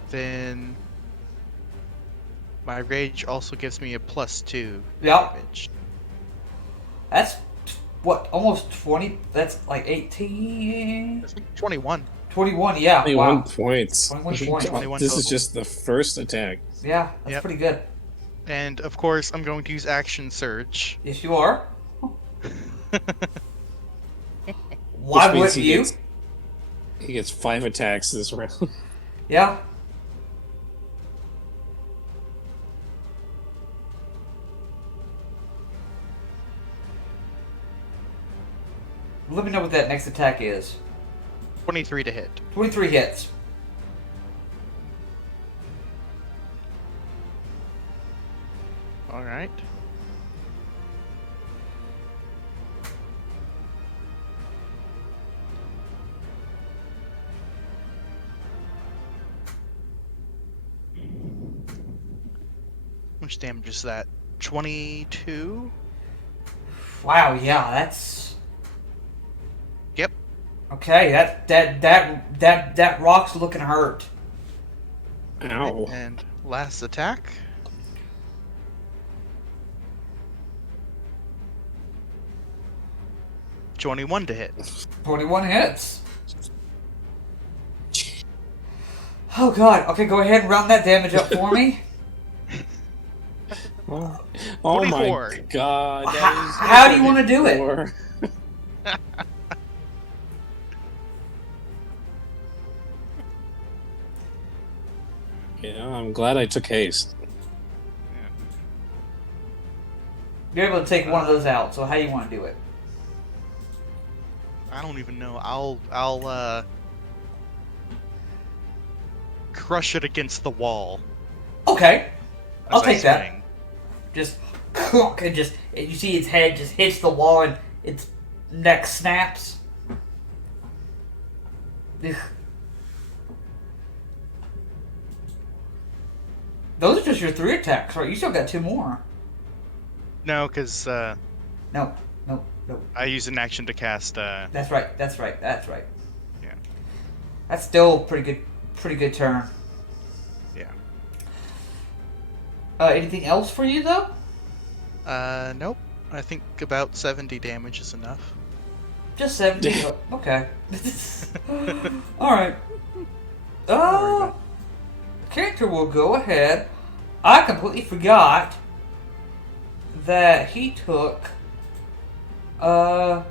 Then my rage also gives me a +2 Yep. damage. That's what, almost 20? That's like 18? I think 21. 21, yeah. 21 Wow. points. 21 points. 21 This is total. just the first attack. Yeah, that's Yep. pretty good. And of course, I'm going to use Action Surge. Yes, you are. Which Why means wouldn't you? He gets 5 attacks this round. Yeah. Let me know what that next attack is. 23 to hit. 23 hits. All right. How much damage is that? 22? Wow, yeah, that's Yep. okay. That rock's looking hurt. Ow. And last attack. $21 to hit. 21 hits. Oh god. Okay, go ahead and round that damage up for me. Oh 24. my god. that is How do you want to do it? 24. Yeah, I'm glad I took haste. You're able to take one of those out. So how you want to do it? I don't even know. I'll crush it against the wall. Okay. I'll as I take that. swing. Just clunk, and just you see its head just hits the wall and its neck snaps. Ugh. Those are just your 3 attacks, right? You still got 2 more. No, because No. I use an action to cast. That's right. Yeah. That's still pretty good turn. Yeah. Anything else for you though? Nope. I think about 70 damage is enough. Just 70. Okay. All right. Character will go ahead. I completely forgot that he took. He'll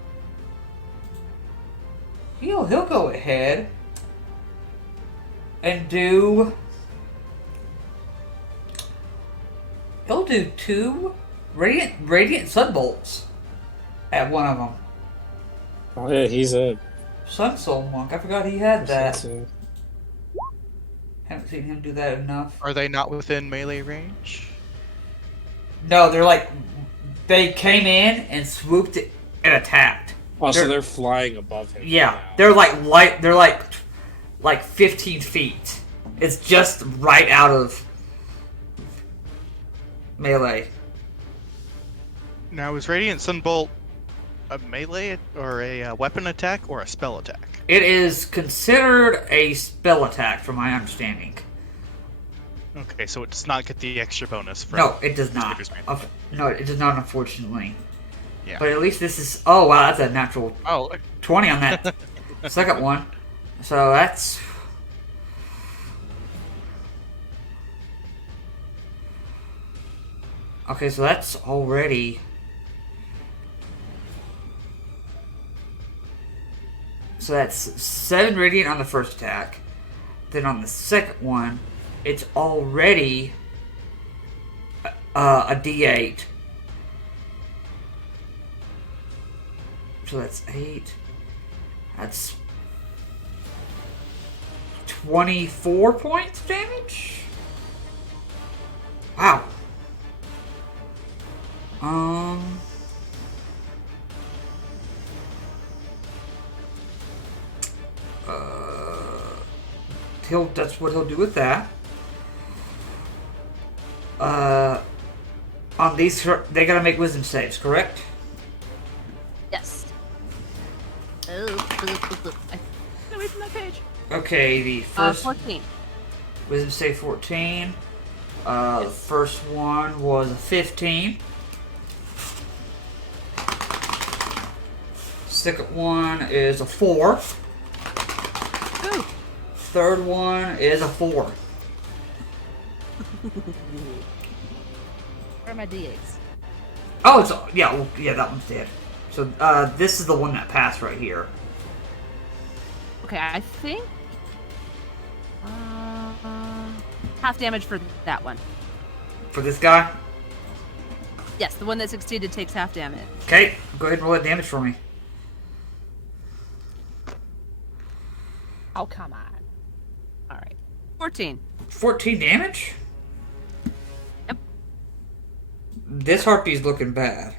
go ahead and do. He'll do 2 radiant sunbolts at one of them. Oh yeah, he's a... Sun Soul Monk. I forgot he had that. a- Haven't seen him do that enough. Are they not within melee range? No, they're like they came in and swooped it and attacked. Oh, so they're flying above him. Yeah, now. they're like 15 feet. It's just right out of melee. Now, is Radiant Sunbolt a melee or a weapon attack or a spell attack? It is considered a spell attack, from my understanding. Okay, so it does not get the extra bonus from... No, it does not. Speaker's Band. No, it does not, unfortunately. Yeah. But at least this is. Oh wow, that's a natural Oh, 20 on that second one. So that's. Okay, so that's already. So that's 7 radiant on the first attack. Then on the second one, it's already a D8. So that's 8. That's 24 points damage? Wow. That's what he'll do with that. On these, they gotta make wisdom saves, correct? Yes. Oh, get away from that page. Okay, the first 14. wisdom save 14. The first one was a 15. Second one is a 4. Ooh. Third one is a 4. Where are my D8s? Oh, it's yeah, well, yeah, that one's dead. So this is the one that passed right here. Okay, I think half damage for that one. For this guy. Yes, the one that succeeded takes half damage. Okay, go ahead and roll that damage for me. Oh, come on. All right. 14. 14 damage? Yep. This harpy's looking bad.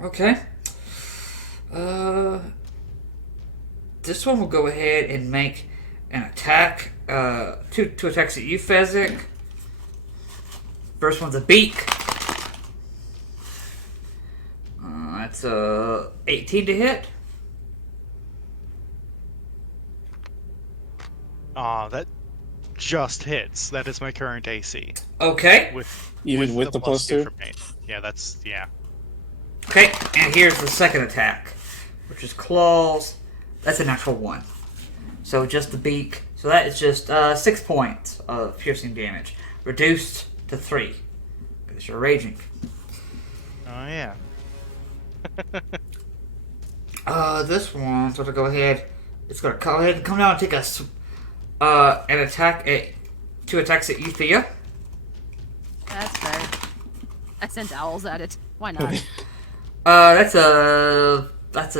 Okay. This one will go ahead and make an attack. Two attacks at you, Fezzik. First one's a beak. That's 18 to hit. That just hits. That is my current AC. Okay. Even with the plus 2? from 8. Yeah, that's yeah. Okay, and here's the second attack, which is claws. That's a natural 1. So just the beak. So that is just 6 points of piercing damage, reduced to 3 because you're raging. Oh yeah. This one. So to go ahead, it's gonna go ahead and come down and take an attack at 2 attacks at you, Thea. That's fair. I sent owls at it. Why not? That's a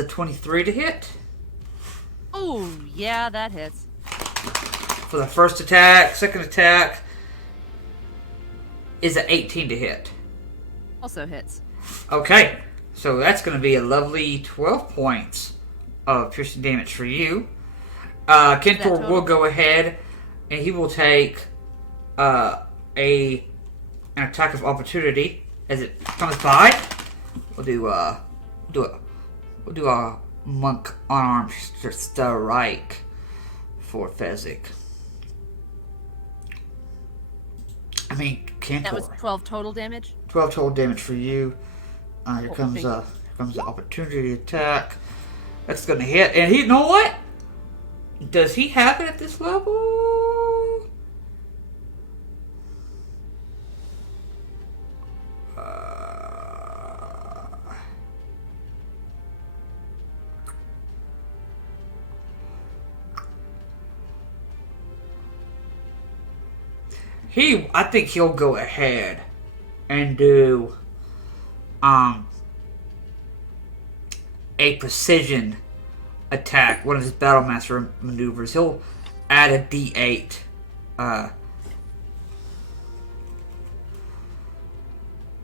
23 to hit. Oh, yeah, that hits. For the first attack. Second attack is an 18 to hit. Also hits. Okay, so that's going to be a lovely 12 points of piercing damage for you. Kentor will go ahead and he will take an attack of opportunity as it comes by. We'll do a monk unarmed strike for Fezzik. I mean, Kentor. That was 12 total damage? 12 total damage for you. Here comes the opportunity attack. That's gonna hit. And you know what? Does he have it at this level? I think he'll go ahead and do a precision attack, one of his Battlemaster maneuvers. He'll add a D8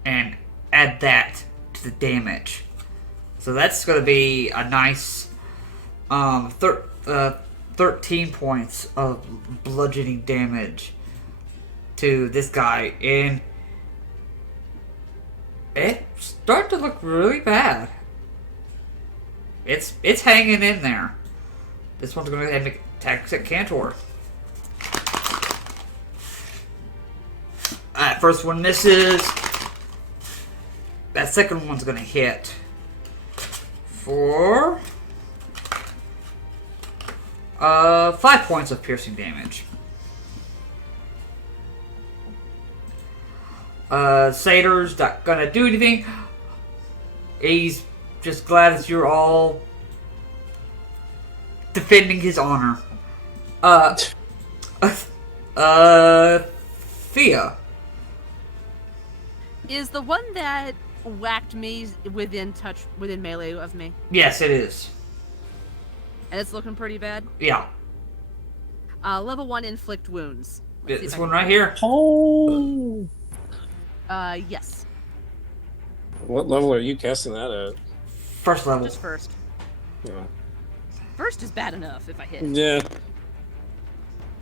and add that to the damage. So that's going to be a nice 13 points of bludgeoning damage to this guy, and it's starting to look really bad. It's hanging in there. This one's going to go ahead and make attacks at Cantor. First one misses. That second one's going to hit for 5 points of piercing damage. Sator's not gonna do anything. He's just glad that you're all defending his honor. Thea. Is the one that whacked me within melee of me? Yes, it is. And it's looking pretty bad? Yeah. Level 1 inflict wounds. This one right here. Oh! Yes. What level are you casting that at? First level. Just first. Yeah. First is bad enough if I hit. Yeah.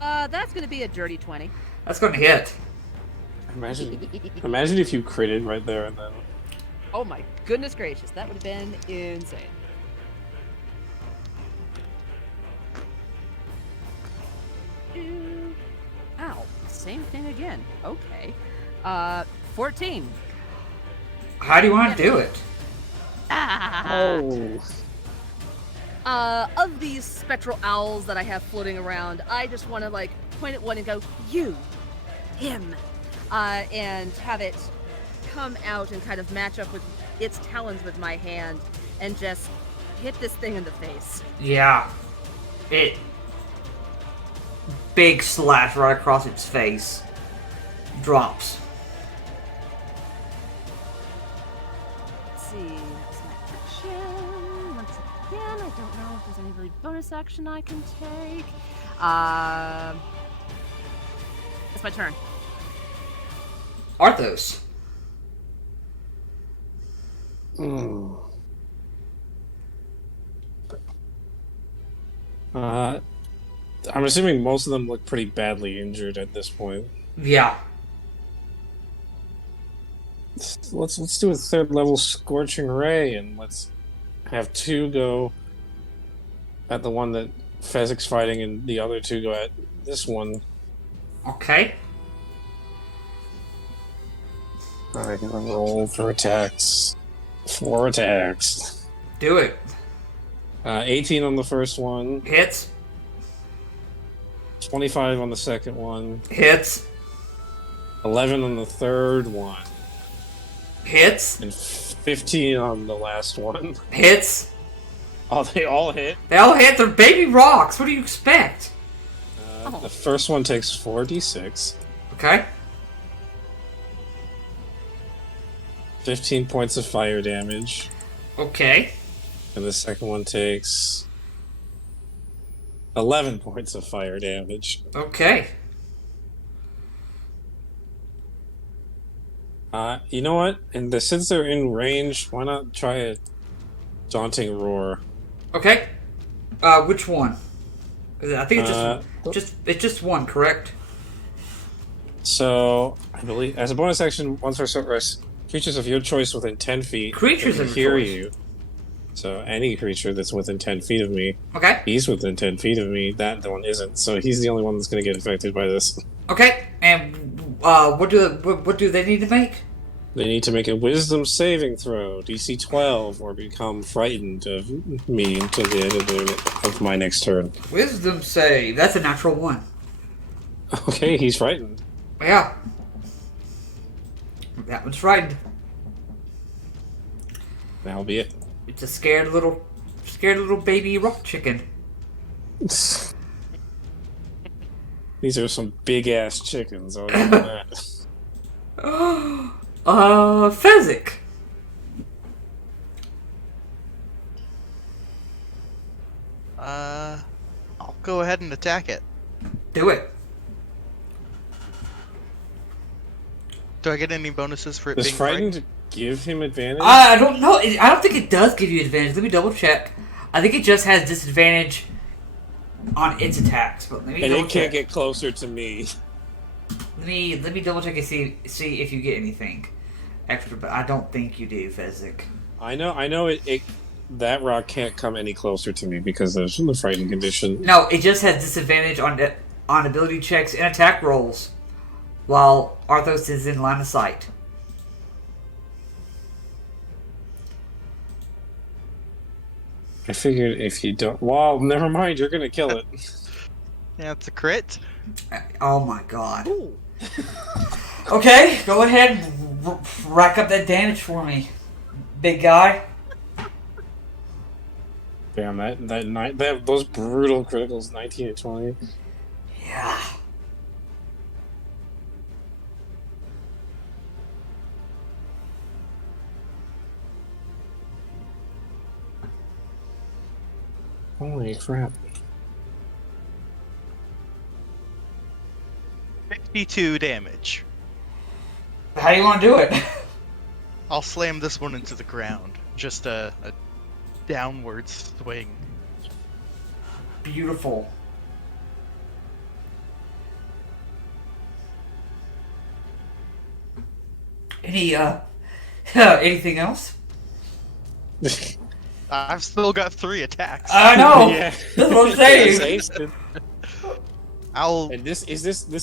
That's gonna be a dirty 20. That's gonna hit. Imagine if you critted right there and then. Oh my goodness gracious, that would have been insane. Ow, same thing again. Okay. 14. How do you want to do it? Oh. Of these spectral owls that I have floating around, I just want to like point at one and go, "You, him," and have it come out and kind of match up with its talons with my hand, and just hit this thing in the face. Yeah. Big slash right across its face. Drops. Let's see, that's my action. Once again, I don't know if there's any really bonus action I can take. It's my turn. Arthos. I'm assuming most of them look pretty badly injured at this point. Yeah. Let's do a 3rd level Scorching Ray, and let's have 2 go at the one that Fezzik's fighting, and the other 2 go at this one. Okay. I'm gonna roll for attacks. 4 attacks. Do it. 18 on the first one. Hits. 25 on the second one. Hits. 11 on the third one. Hits. And 15 on the last one. Hits. Oh, they all hit? They all hit. They're baby rocks. What do you expect? The first one takes 4d6. Okay. 15 points of fire damage. Okay. And the second one takes 11 points of fire damage. Okay. You know what? And since they're in range, why not try a Daunting Roar? Okay. Which one? I think it's just one, correct? So, I believe, as a bonus action, once per short rest, creatures of your choice within 10 feet Creatures can of hear choice. you. So, any creature that's within 10 feet of me, Okay. he's within 10 feet of me, that one isn't. So, he's the only one that's going to get affected by this. Okay. And what do they need to make? They need to make a Wisdom saving throw, DC 12, or become frightened of me until the end of my next turn. Wisdom save. That's a natural one. Okay, he's frightened. Yeah. That one's frightened. That'll be it. It's a scared little baby rock chicken. These are some big ass chickens. I'll give you that. Fezzik. I'll go ahead and attack it. Do it. Do I get any bonuses for it Does being frightened give him advantage? I don't know. I don't think it does give you advantage. Let me double check. I think it just has disadvantage on its attacks. But let me and double it check. can't get closer to me. Let me double check and see if you get anything extra. But I don't think you do, Fezzik. I know it that rock can't come any closer to me because of the frightened condition. No, it just has disadvantage on ability checks and attack rolls, while Arthos is in line of sight. I figured if you don't... Well, never mind, you're gonna kill it. Yeah, it's a crit. Oh my god. Okay, go ahead and rack up that damage for me, big guy. Damn, those brutal criticals, 19 and 20. Yeah. Holy crap. 52 damage. How do you want to do it? I'll slam this one into the ground. Just a downward swing. Beautiful. Anything else? I've still got 3 attacks. I know. Yeah. That's what I'm saying. And this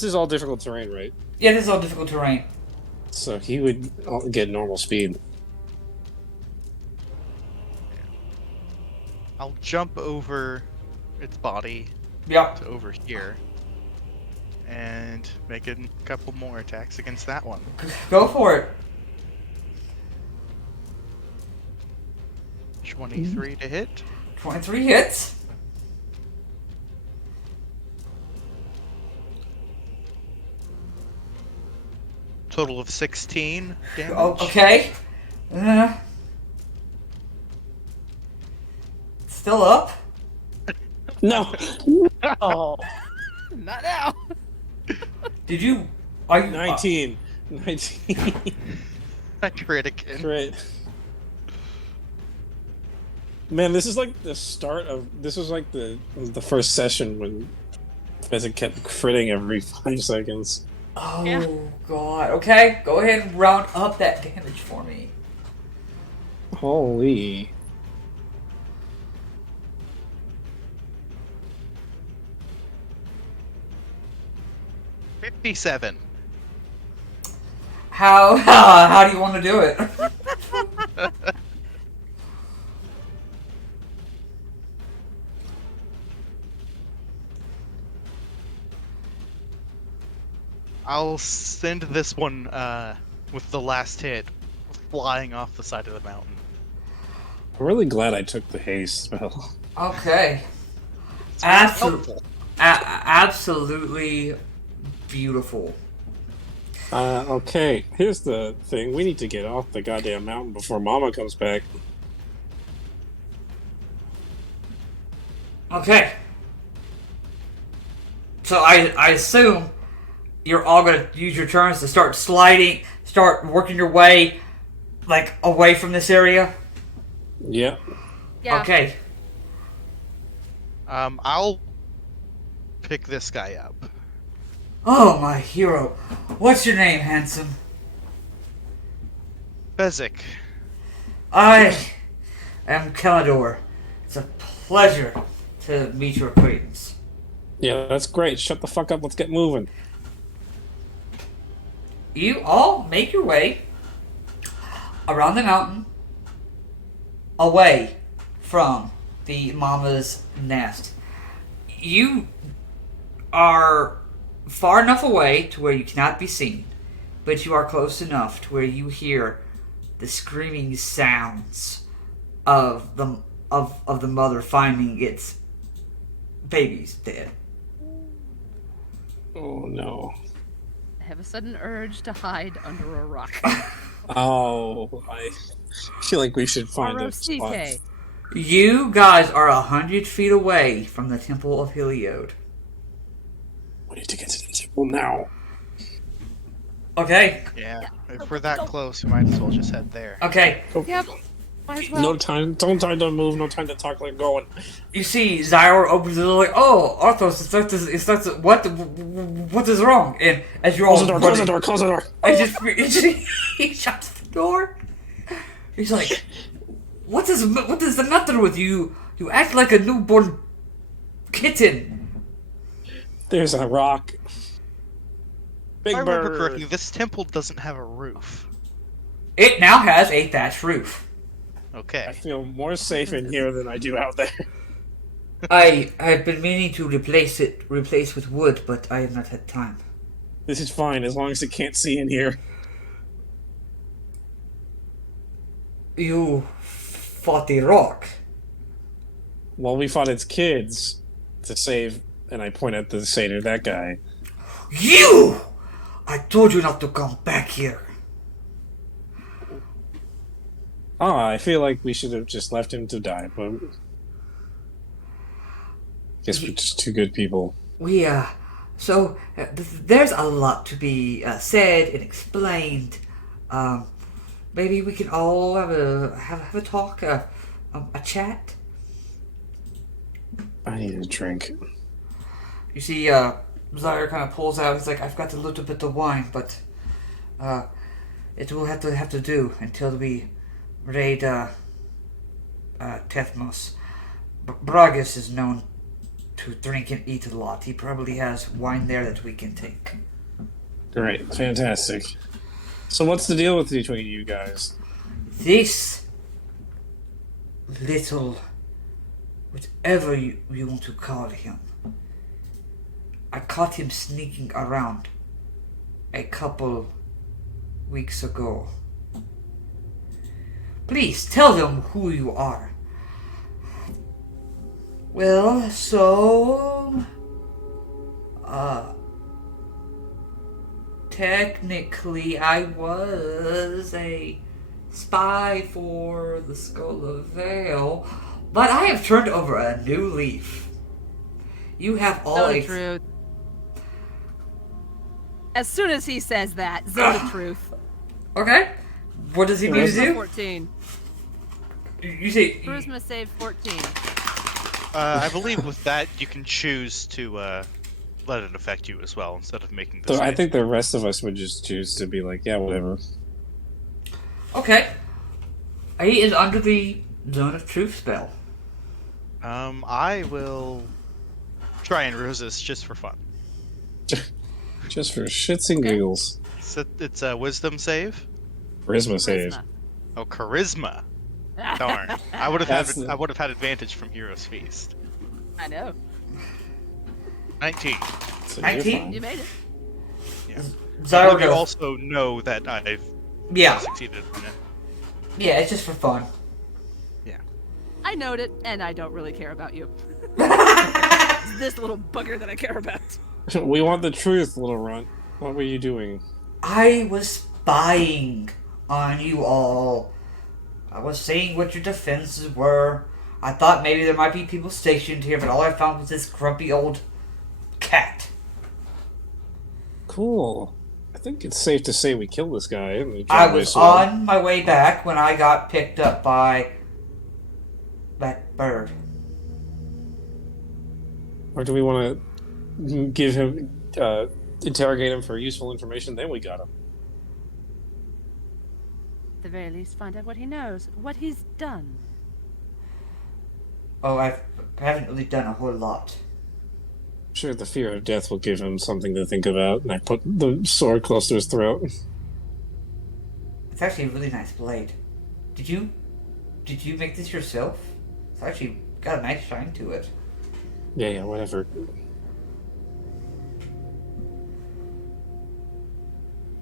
is all difficult terrain, right? Yeah, this is all difficult terrain. So he would get normal speed. I'll jump over its body Yep. to over here and make a couple more attacks against that one. Go for it. 23 to hit. 23 hits. Total of 16 damage. Oh, okay. Still up. No. Oh. Not now. Did you? Are you? 19. 19. I crit again. Great. Man, this is like the start of. This was like the first session when Pheasant kept critting every 5 seconds. Oh Yeah. God. Okay, go ahead and round up that damage for me. Holy. $57. How do you want to do it? I'll send this one with the last hit flying off the side of the mountain. I'm really glad I took the haste spell. Okay. It's very Absolutely. helpful. Absolutely beautiful. Okay, here's the thing. We need to get off the goddamn mountain before Mama comes back. Okay. So I assume you're all gonna use your turns to start sliding, start working your way, like, away from this area? Yeah. Yeah. Okay. I'll pick this guy up. Oh, my hero. What's your name, handsome? Bezic. I am Kellador. It's a pleasure to meet your acquaintance. Yeah, that's great. Shut the fuck up. Let's get moving. You all make your way around the mountain, away from the mama's nest. You are far enough away to where you cannot be seen, but you are close enough to where you hear the screaming sounds of the mother finding its babies dead. Oh no. I have a sudden urge to hide under a rock. Oh, I feel like we should find a spot. R-O-C-K. You guys are 100 feet away from the Temple of Heliod. We need to get to the temple now. Okay. Yeah, if we're that close, we might as well just head there. Okay. Yep. Might as well. No time. Don't time to move. No time to talk. Like going. You see, Zyra opens the door like, "Oh, Arthos, it starts. What is wrong?" And as you're all Close the door. Close the door. Close the door. he shuts the door. He's like, what is the matter with you? You act like a newborn kitten." There's a rock. Big If I remember bird. correctly, this temple doesn't have a roof. It now has a thatched roof. I Okay. feel more safe in here than I do out there. I've been meaning to replace with wood, but I have not had time. This is fine as long as it can't see in here. You fought the rock. Well, we fought its kids to save, and I point at the satyr, that guy. You! I told you not to come back here. I feel like we should have just left him to die, but guess we're just two good people. There's a lot to be said and explained. Maybe we can all have a talk, a chat. I need a drink. You see, Zyre kind of pulls out. He's like, "I've got a little bit of wine, but it will have to do until we raid Tethmos. Bragus is known to drink and eat a lot. He probably has wine there that we can take." Great, fantastic. So what's the deal with between you guys? This little whatever you want to call him. I caught him sneaking around a couple weeks ago. Please tell them who you are. Well, so... technically I was a spy for the Skull of Vale, but I have turned over a new leaf. You have all Zone of truth. As soon as he says that, zone of truth. Okay. What does he need to Charisma do? 14. You say... Charisma save 14. I believe with that you can choose to let it affect you as well instead of making the So I save. think the rest of us would just choose to be like, yeah, whatever. Okay. He is under the Zone of Truth spell. I will try and resist just for fun. Just for shits and giggles. So it's a wisdom save. Charisma save. Oh, charisma. Darn. I would have had advantage from Hero's Feast. I know. 19. So 19? You made it. Yeah. Zyro But you goes, also know that I've yeah. succeeded on it. Yeah, it's just for fun. Yeah. I knowed it, and I don't really care about you. It's this little bugger that I care about. We want the truth, little runt. What were you doing? I was spying on you all. I was seeing what your defenses were. I thought maybe there might be people stationed here, but all I found was this grumpy old cat. Cool. I think it's safe to say we killed this guy. And we I killed was Nyxborn. on my way back when I got picked up by that bird. Or do we want to give him, interrogate him for useful information? Then we got him. At the very least, find out what he knows, what he's done. Oh, I haven't really done a whole lot. I'm sure the fear of death will give him something to think about. And I put the sword close to his throat. It's actually a really nice blade. Did you make this yourself? It's actually got a nice shine to it. Yeah, whatever.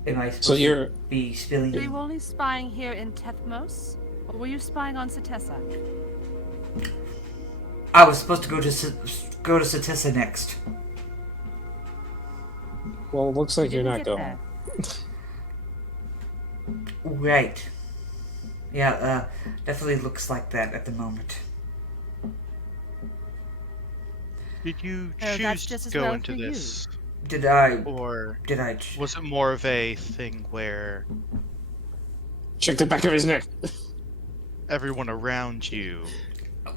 Am I supposed So you're... to be spilling? Were you only spying here in Tethmos? Or were you spying on Satessa? I was supposed to go to Satessa next. Well, it looks like you're Didn't not get going. there. Right. Yeah, definitely looks like that at the moment. Did you Oh, that's choose just to as go well into for you. this? Did I? Or Did I? was it more of a thing where Check the back of his neck. everyone around you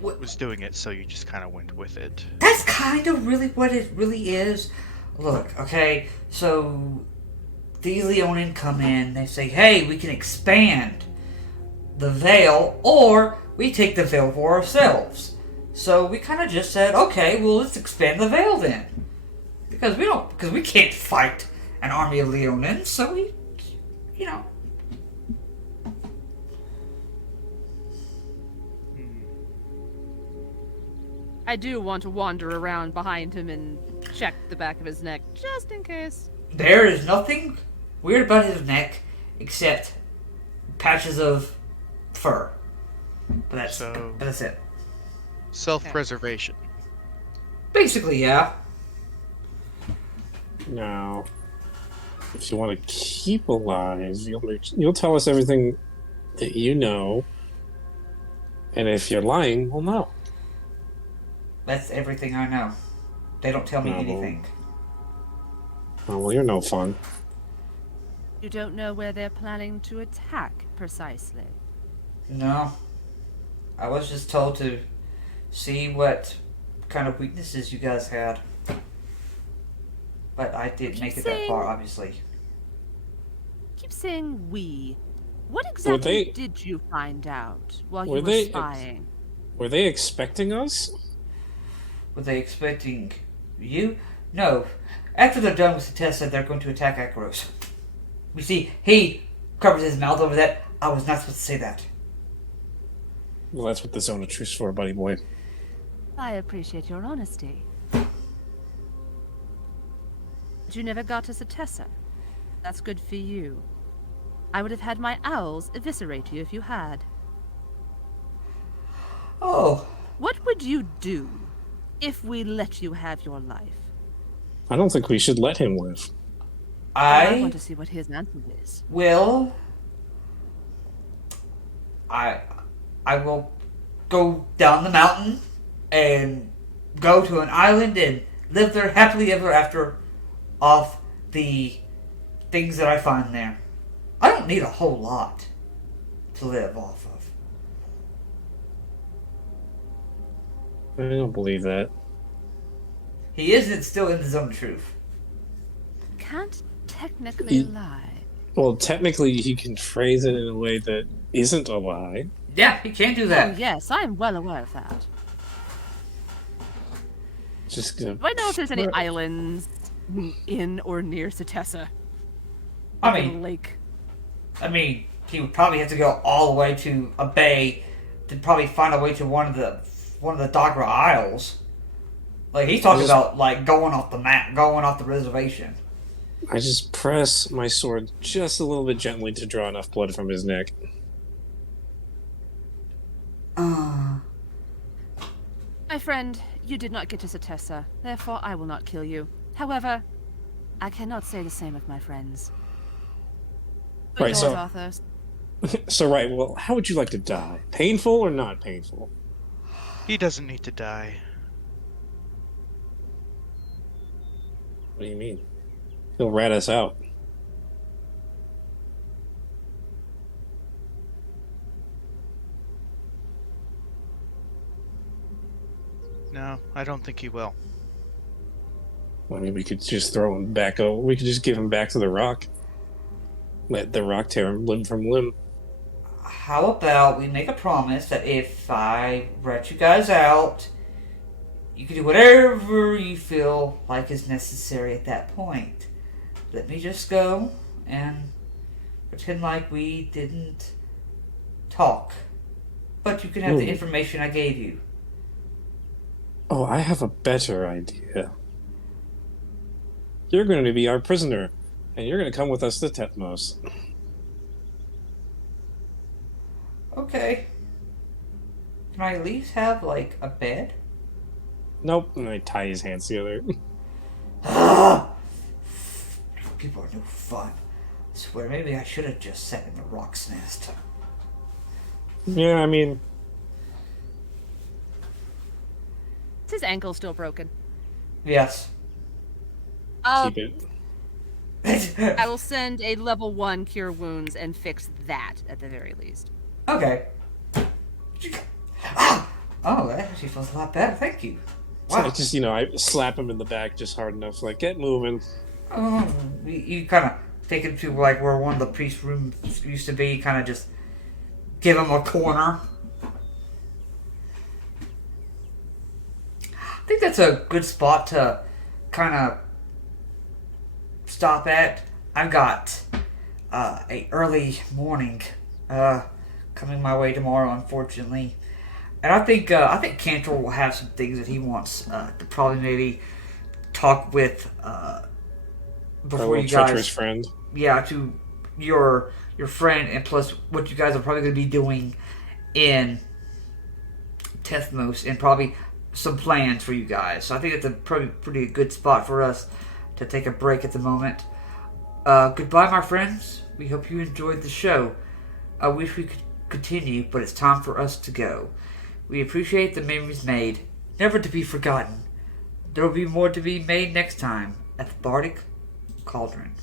What? was doing it, so you just kind of went with it? That's kind of really what it really is. Look, okay, so these Leonin come in, they say, hey, we can expand the veil, or we take the veil for ourselves. So we kind of just said, okay, well, let's expand the veil then. Because we can't fight an army of Leonins, so we, you know. I do want to wander around behind him and check the back of his neck, just in case. There is nothing weird about his neck except patches of fur. But that's it. Self-preservation. Basically, yeah. Now, if you want to keep alive, you'll tell us everything that you know. And if you're lying, we'll know. That's everything I know. They don't tell me Oh. anything. Oh, well, you're no fun. You don't know where they're planning to attack, precisely. No. I was just told to see what kind of weaknesses you guys had. But I didn't make it that far, obviously. Keep saying we. What exactly did you find out while you were spying? Were they expecting us? Were they expecting you? No. After they're done with the test, they're going to attack Iroan. You see, he covers his mouth over that. I was not supposed to say that. Well, that's what the Zone of Truth's for, buddy boy. I appreciate your honesty. But you never got to Satessa. That's good for you. I would have had my owls eviscerate you if you had. Oh. What would you do if we let you have your life? I don't think we should let him live. I want to see what his answer is. Will. I will go down the mountain and go to an island and live there happily ever after off the things that I find there. I don't need a whole lot to live off of. I don't believe that. He isn't still in the zone of truth. Can't technically lie. Well, technically, he can phrase it in a way that isn't a lie. Yeah, he can do that. Oh, yes, I am well aware of that. Just Do I know if there's any islands in or near Satessa? I A mean, lake. He would probably have to go all the way to a bay to probably find a way to one of the Dagra Isles. Like, he's talking about, like, going off the map, going off the reservation. I just press my sword just a little bit gently to draw enough blood from his neck. My friend, you did not get to Satessa, therefore I will not kill you. However, I cannot say the same of my friends. Right, so- Arthos. So, right, well, how would you like to die? Painful or not painful? He doesn't need to die. What do you mean? He'll rat us out. No, I don't think he will. I mean, we could just throw him back over. We could just give him back to the rock. Let the rock tear him limb from limb. How about we make a promise that if I rat you guys out, you can do whatever you feel like is necessary at that point. Let me just go and pretend like we didn't talk. But you can have the information I gave you. Oh, I have a better idea. You're going to be our prisoner, and you're going to come with us to Tetmos. Okay. Can I at least have, like, a bed? Nope, and I tie his hands together. People are no fun. I swear, maybe I should have just sat in the rock's nest. Yeah, I mean... Is his ankle still broken? Yes. Keep it. I will send a level 1 cure wounds and fix that at the very least. Okay. Oh, that actually feels a lot better. Thank you. So I just, I slap him in the back just hard enough, like, get moving. Oh, you kind of take him to, like, where one of the priest rooms used to be, kind of just give him a corner. I think that's a good spot to kind of stop at. I've got a early morning coming my way tomorrow, unfortunately. And I think Cantor will have some things that he wants to probably maybe talk with before you treacherous guys. Friend. Yeah, to your friend, and plus what you guys are probably going to be doing in Tethmos, and probably some plans for you guys. So I think it's a pretty good spot for us to take a break at the moment. Goodbye, my friends. We hope you enjoyed the show. I wish we could continue, but it's time for us to go. We appreciate the memories made, never to be forgotten. There will be more to be made next time at the Bardic Cauldron.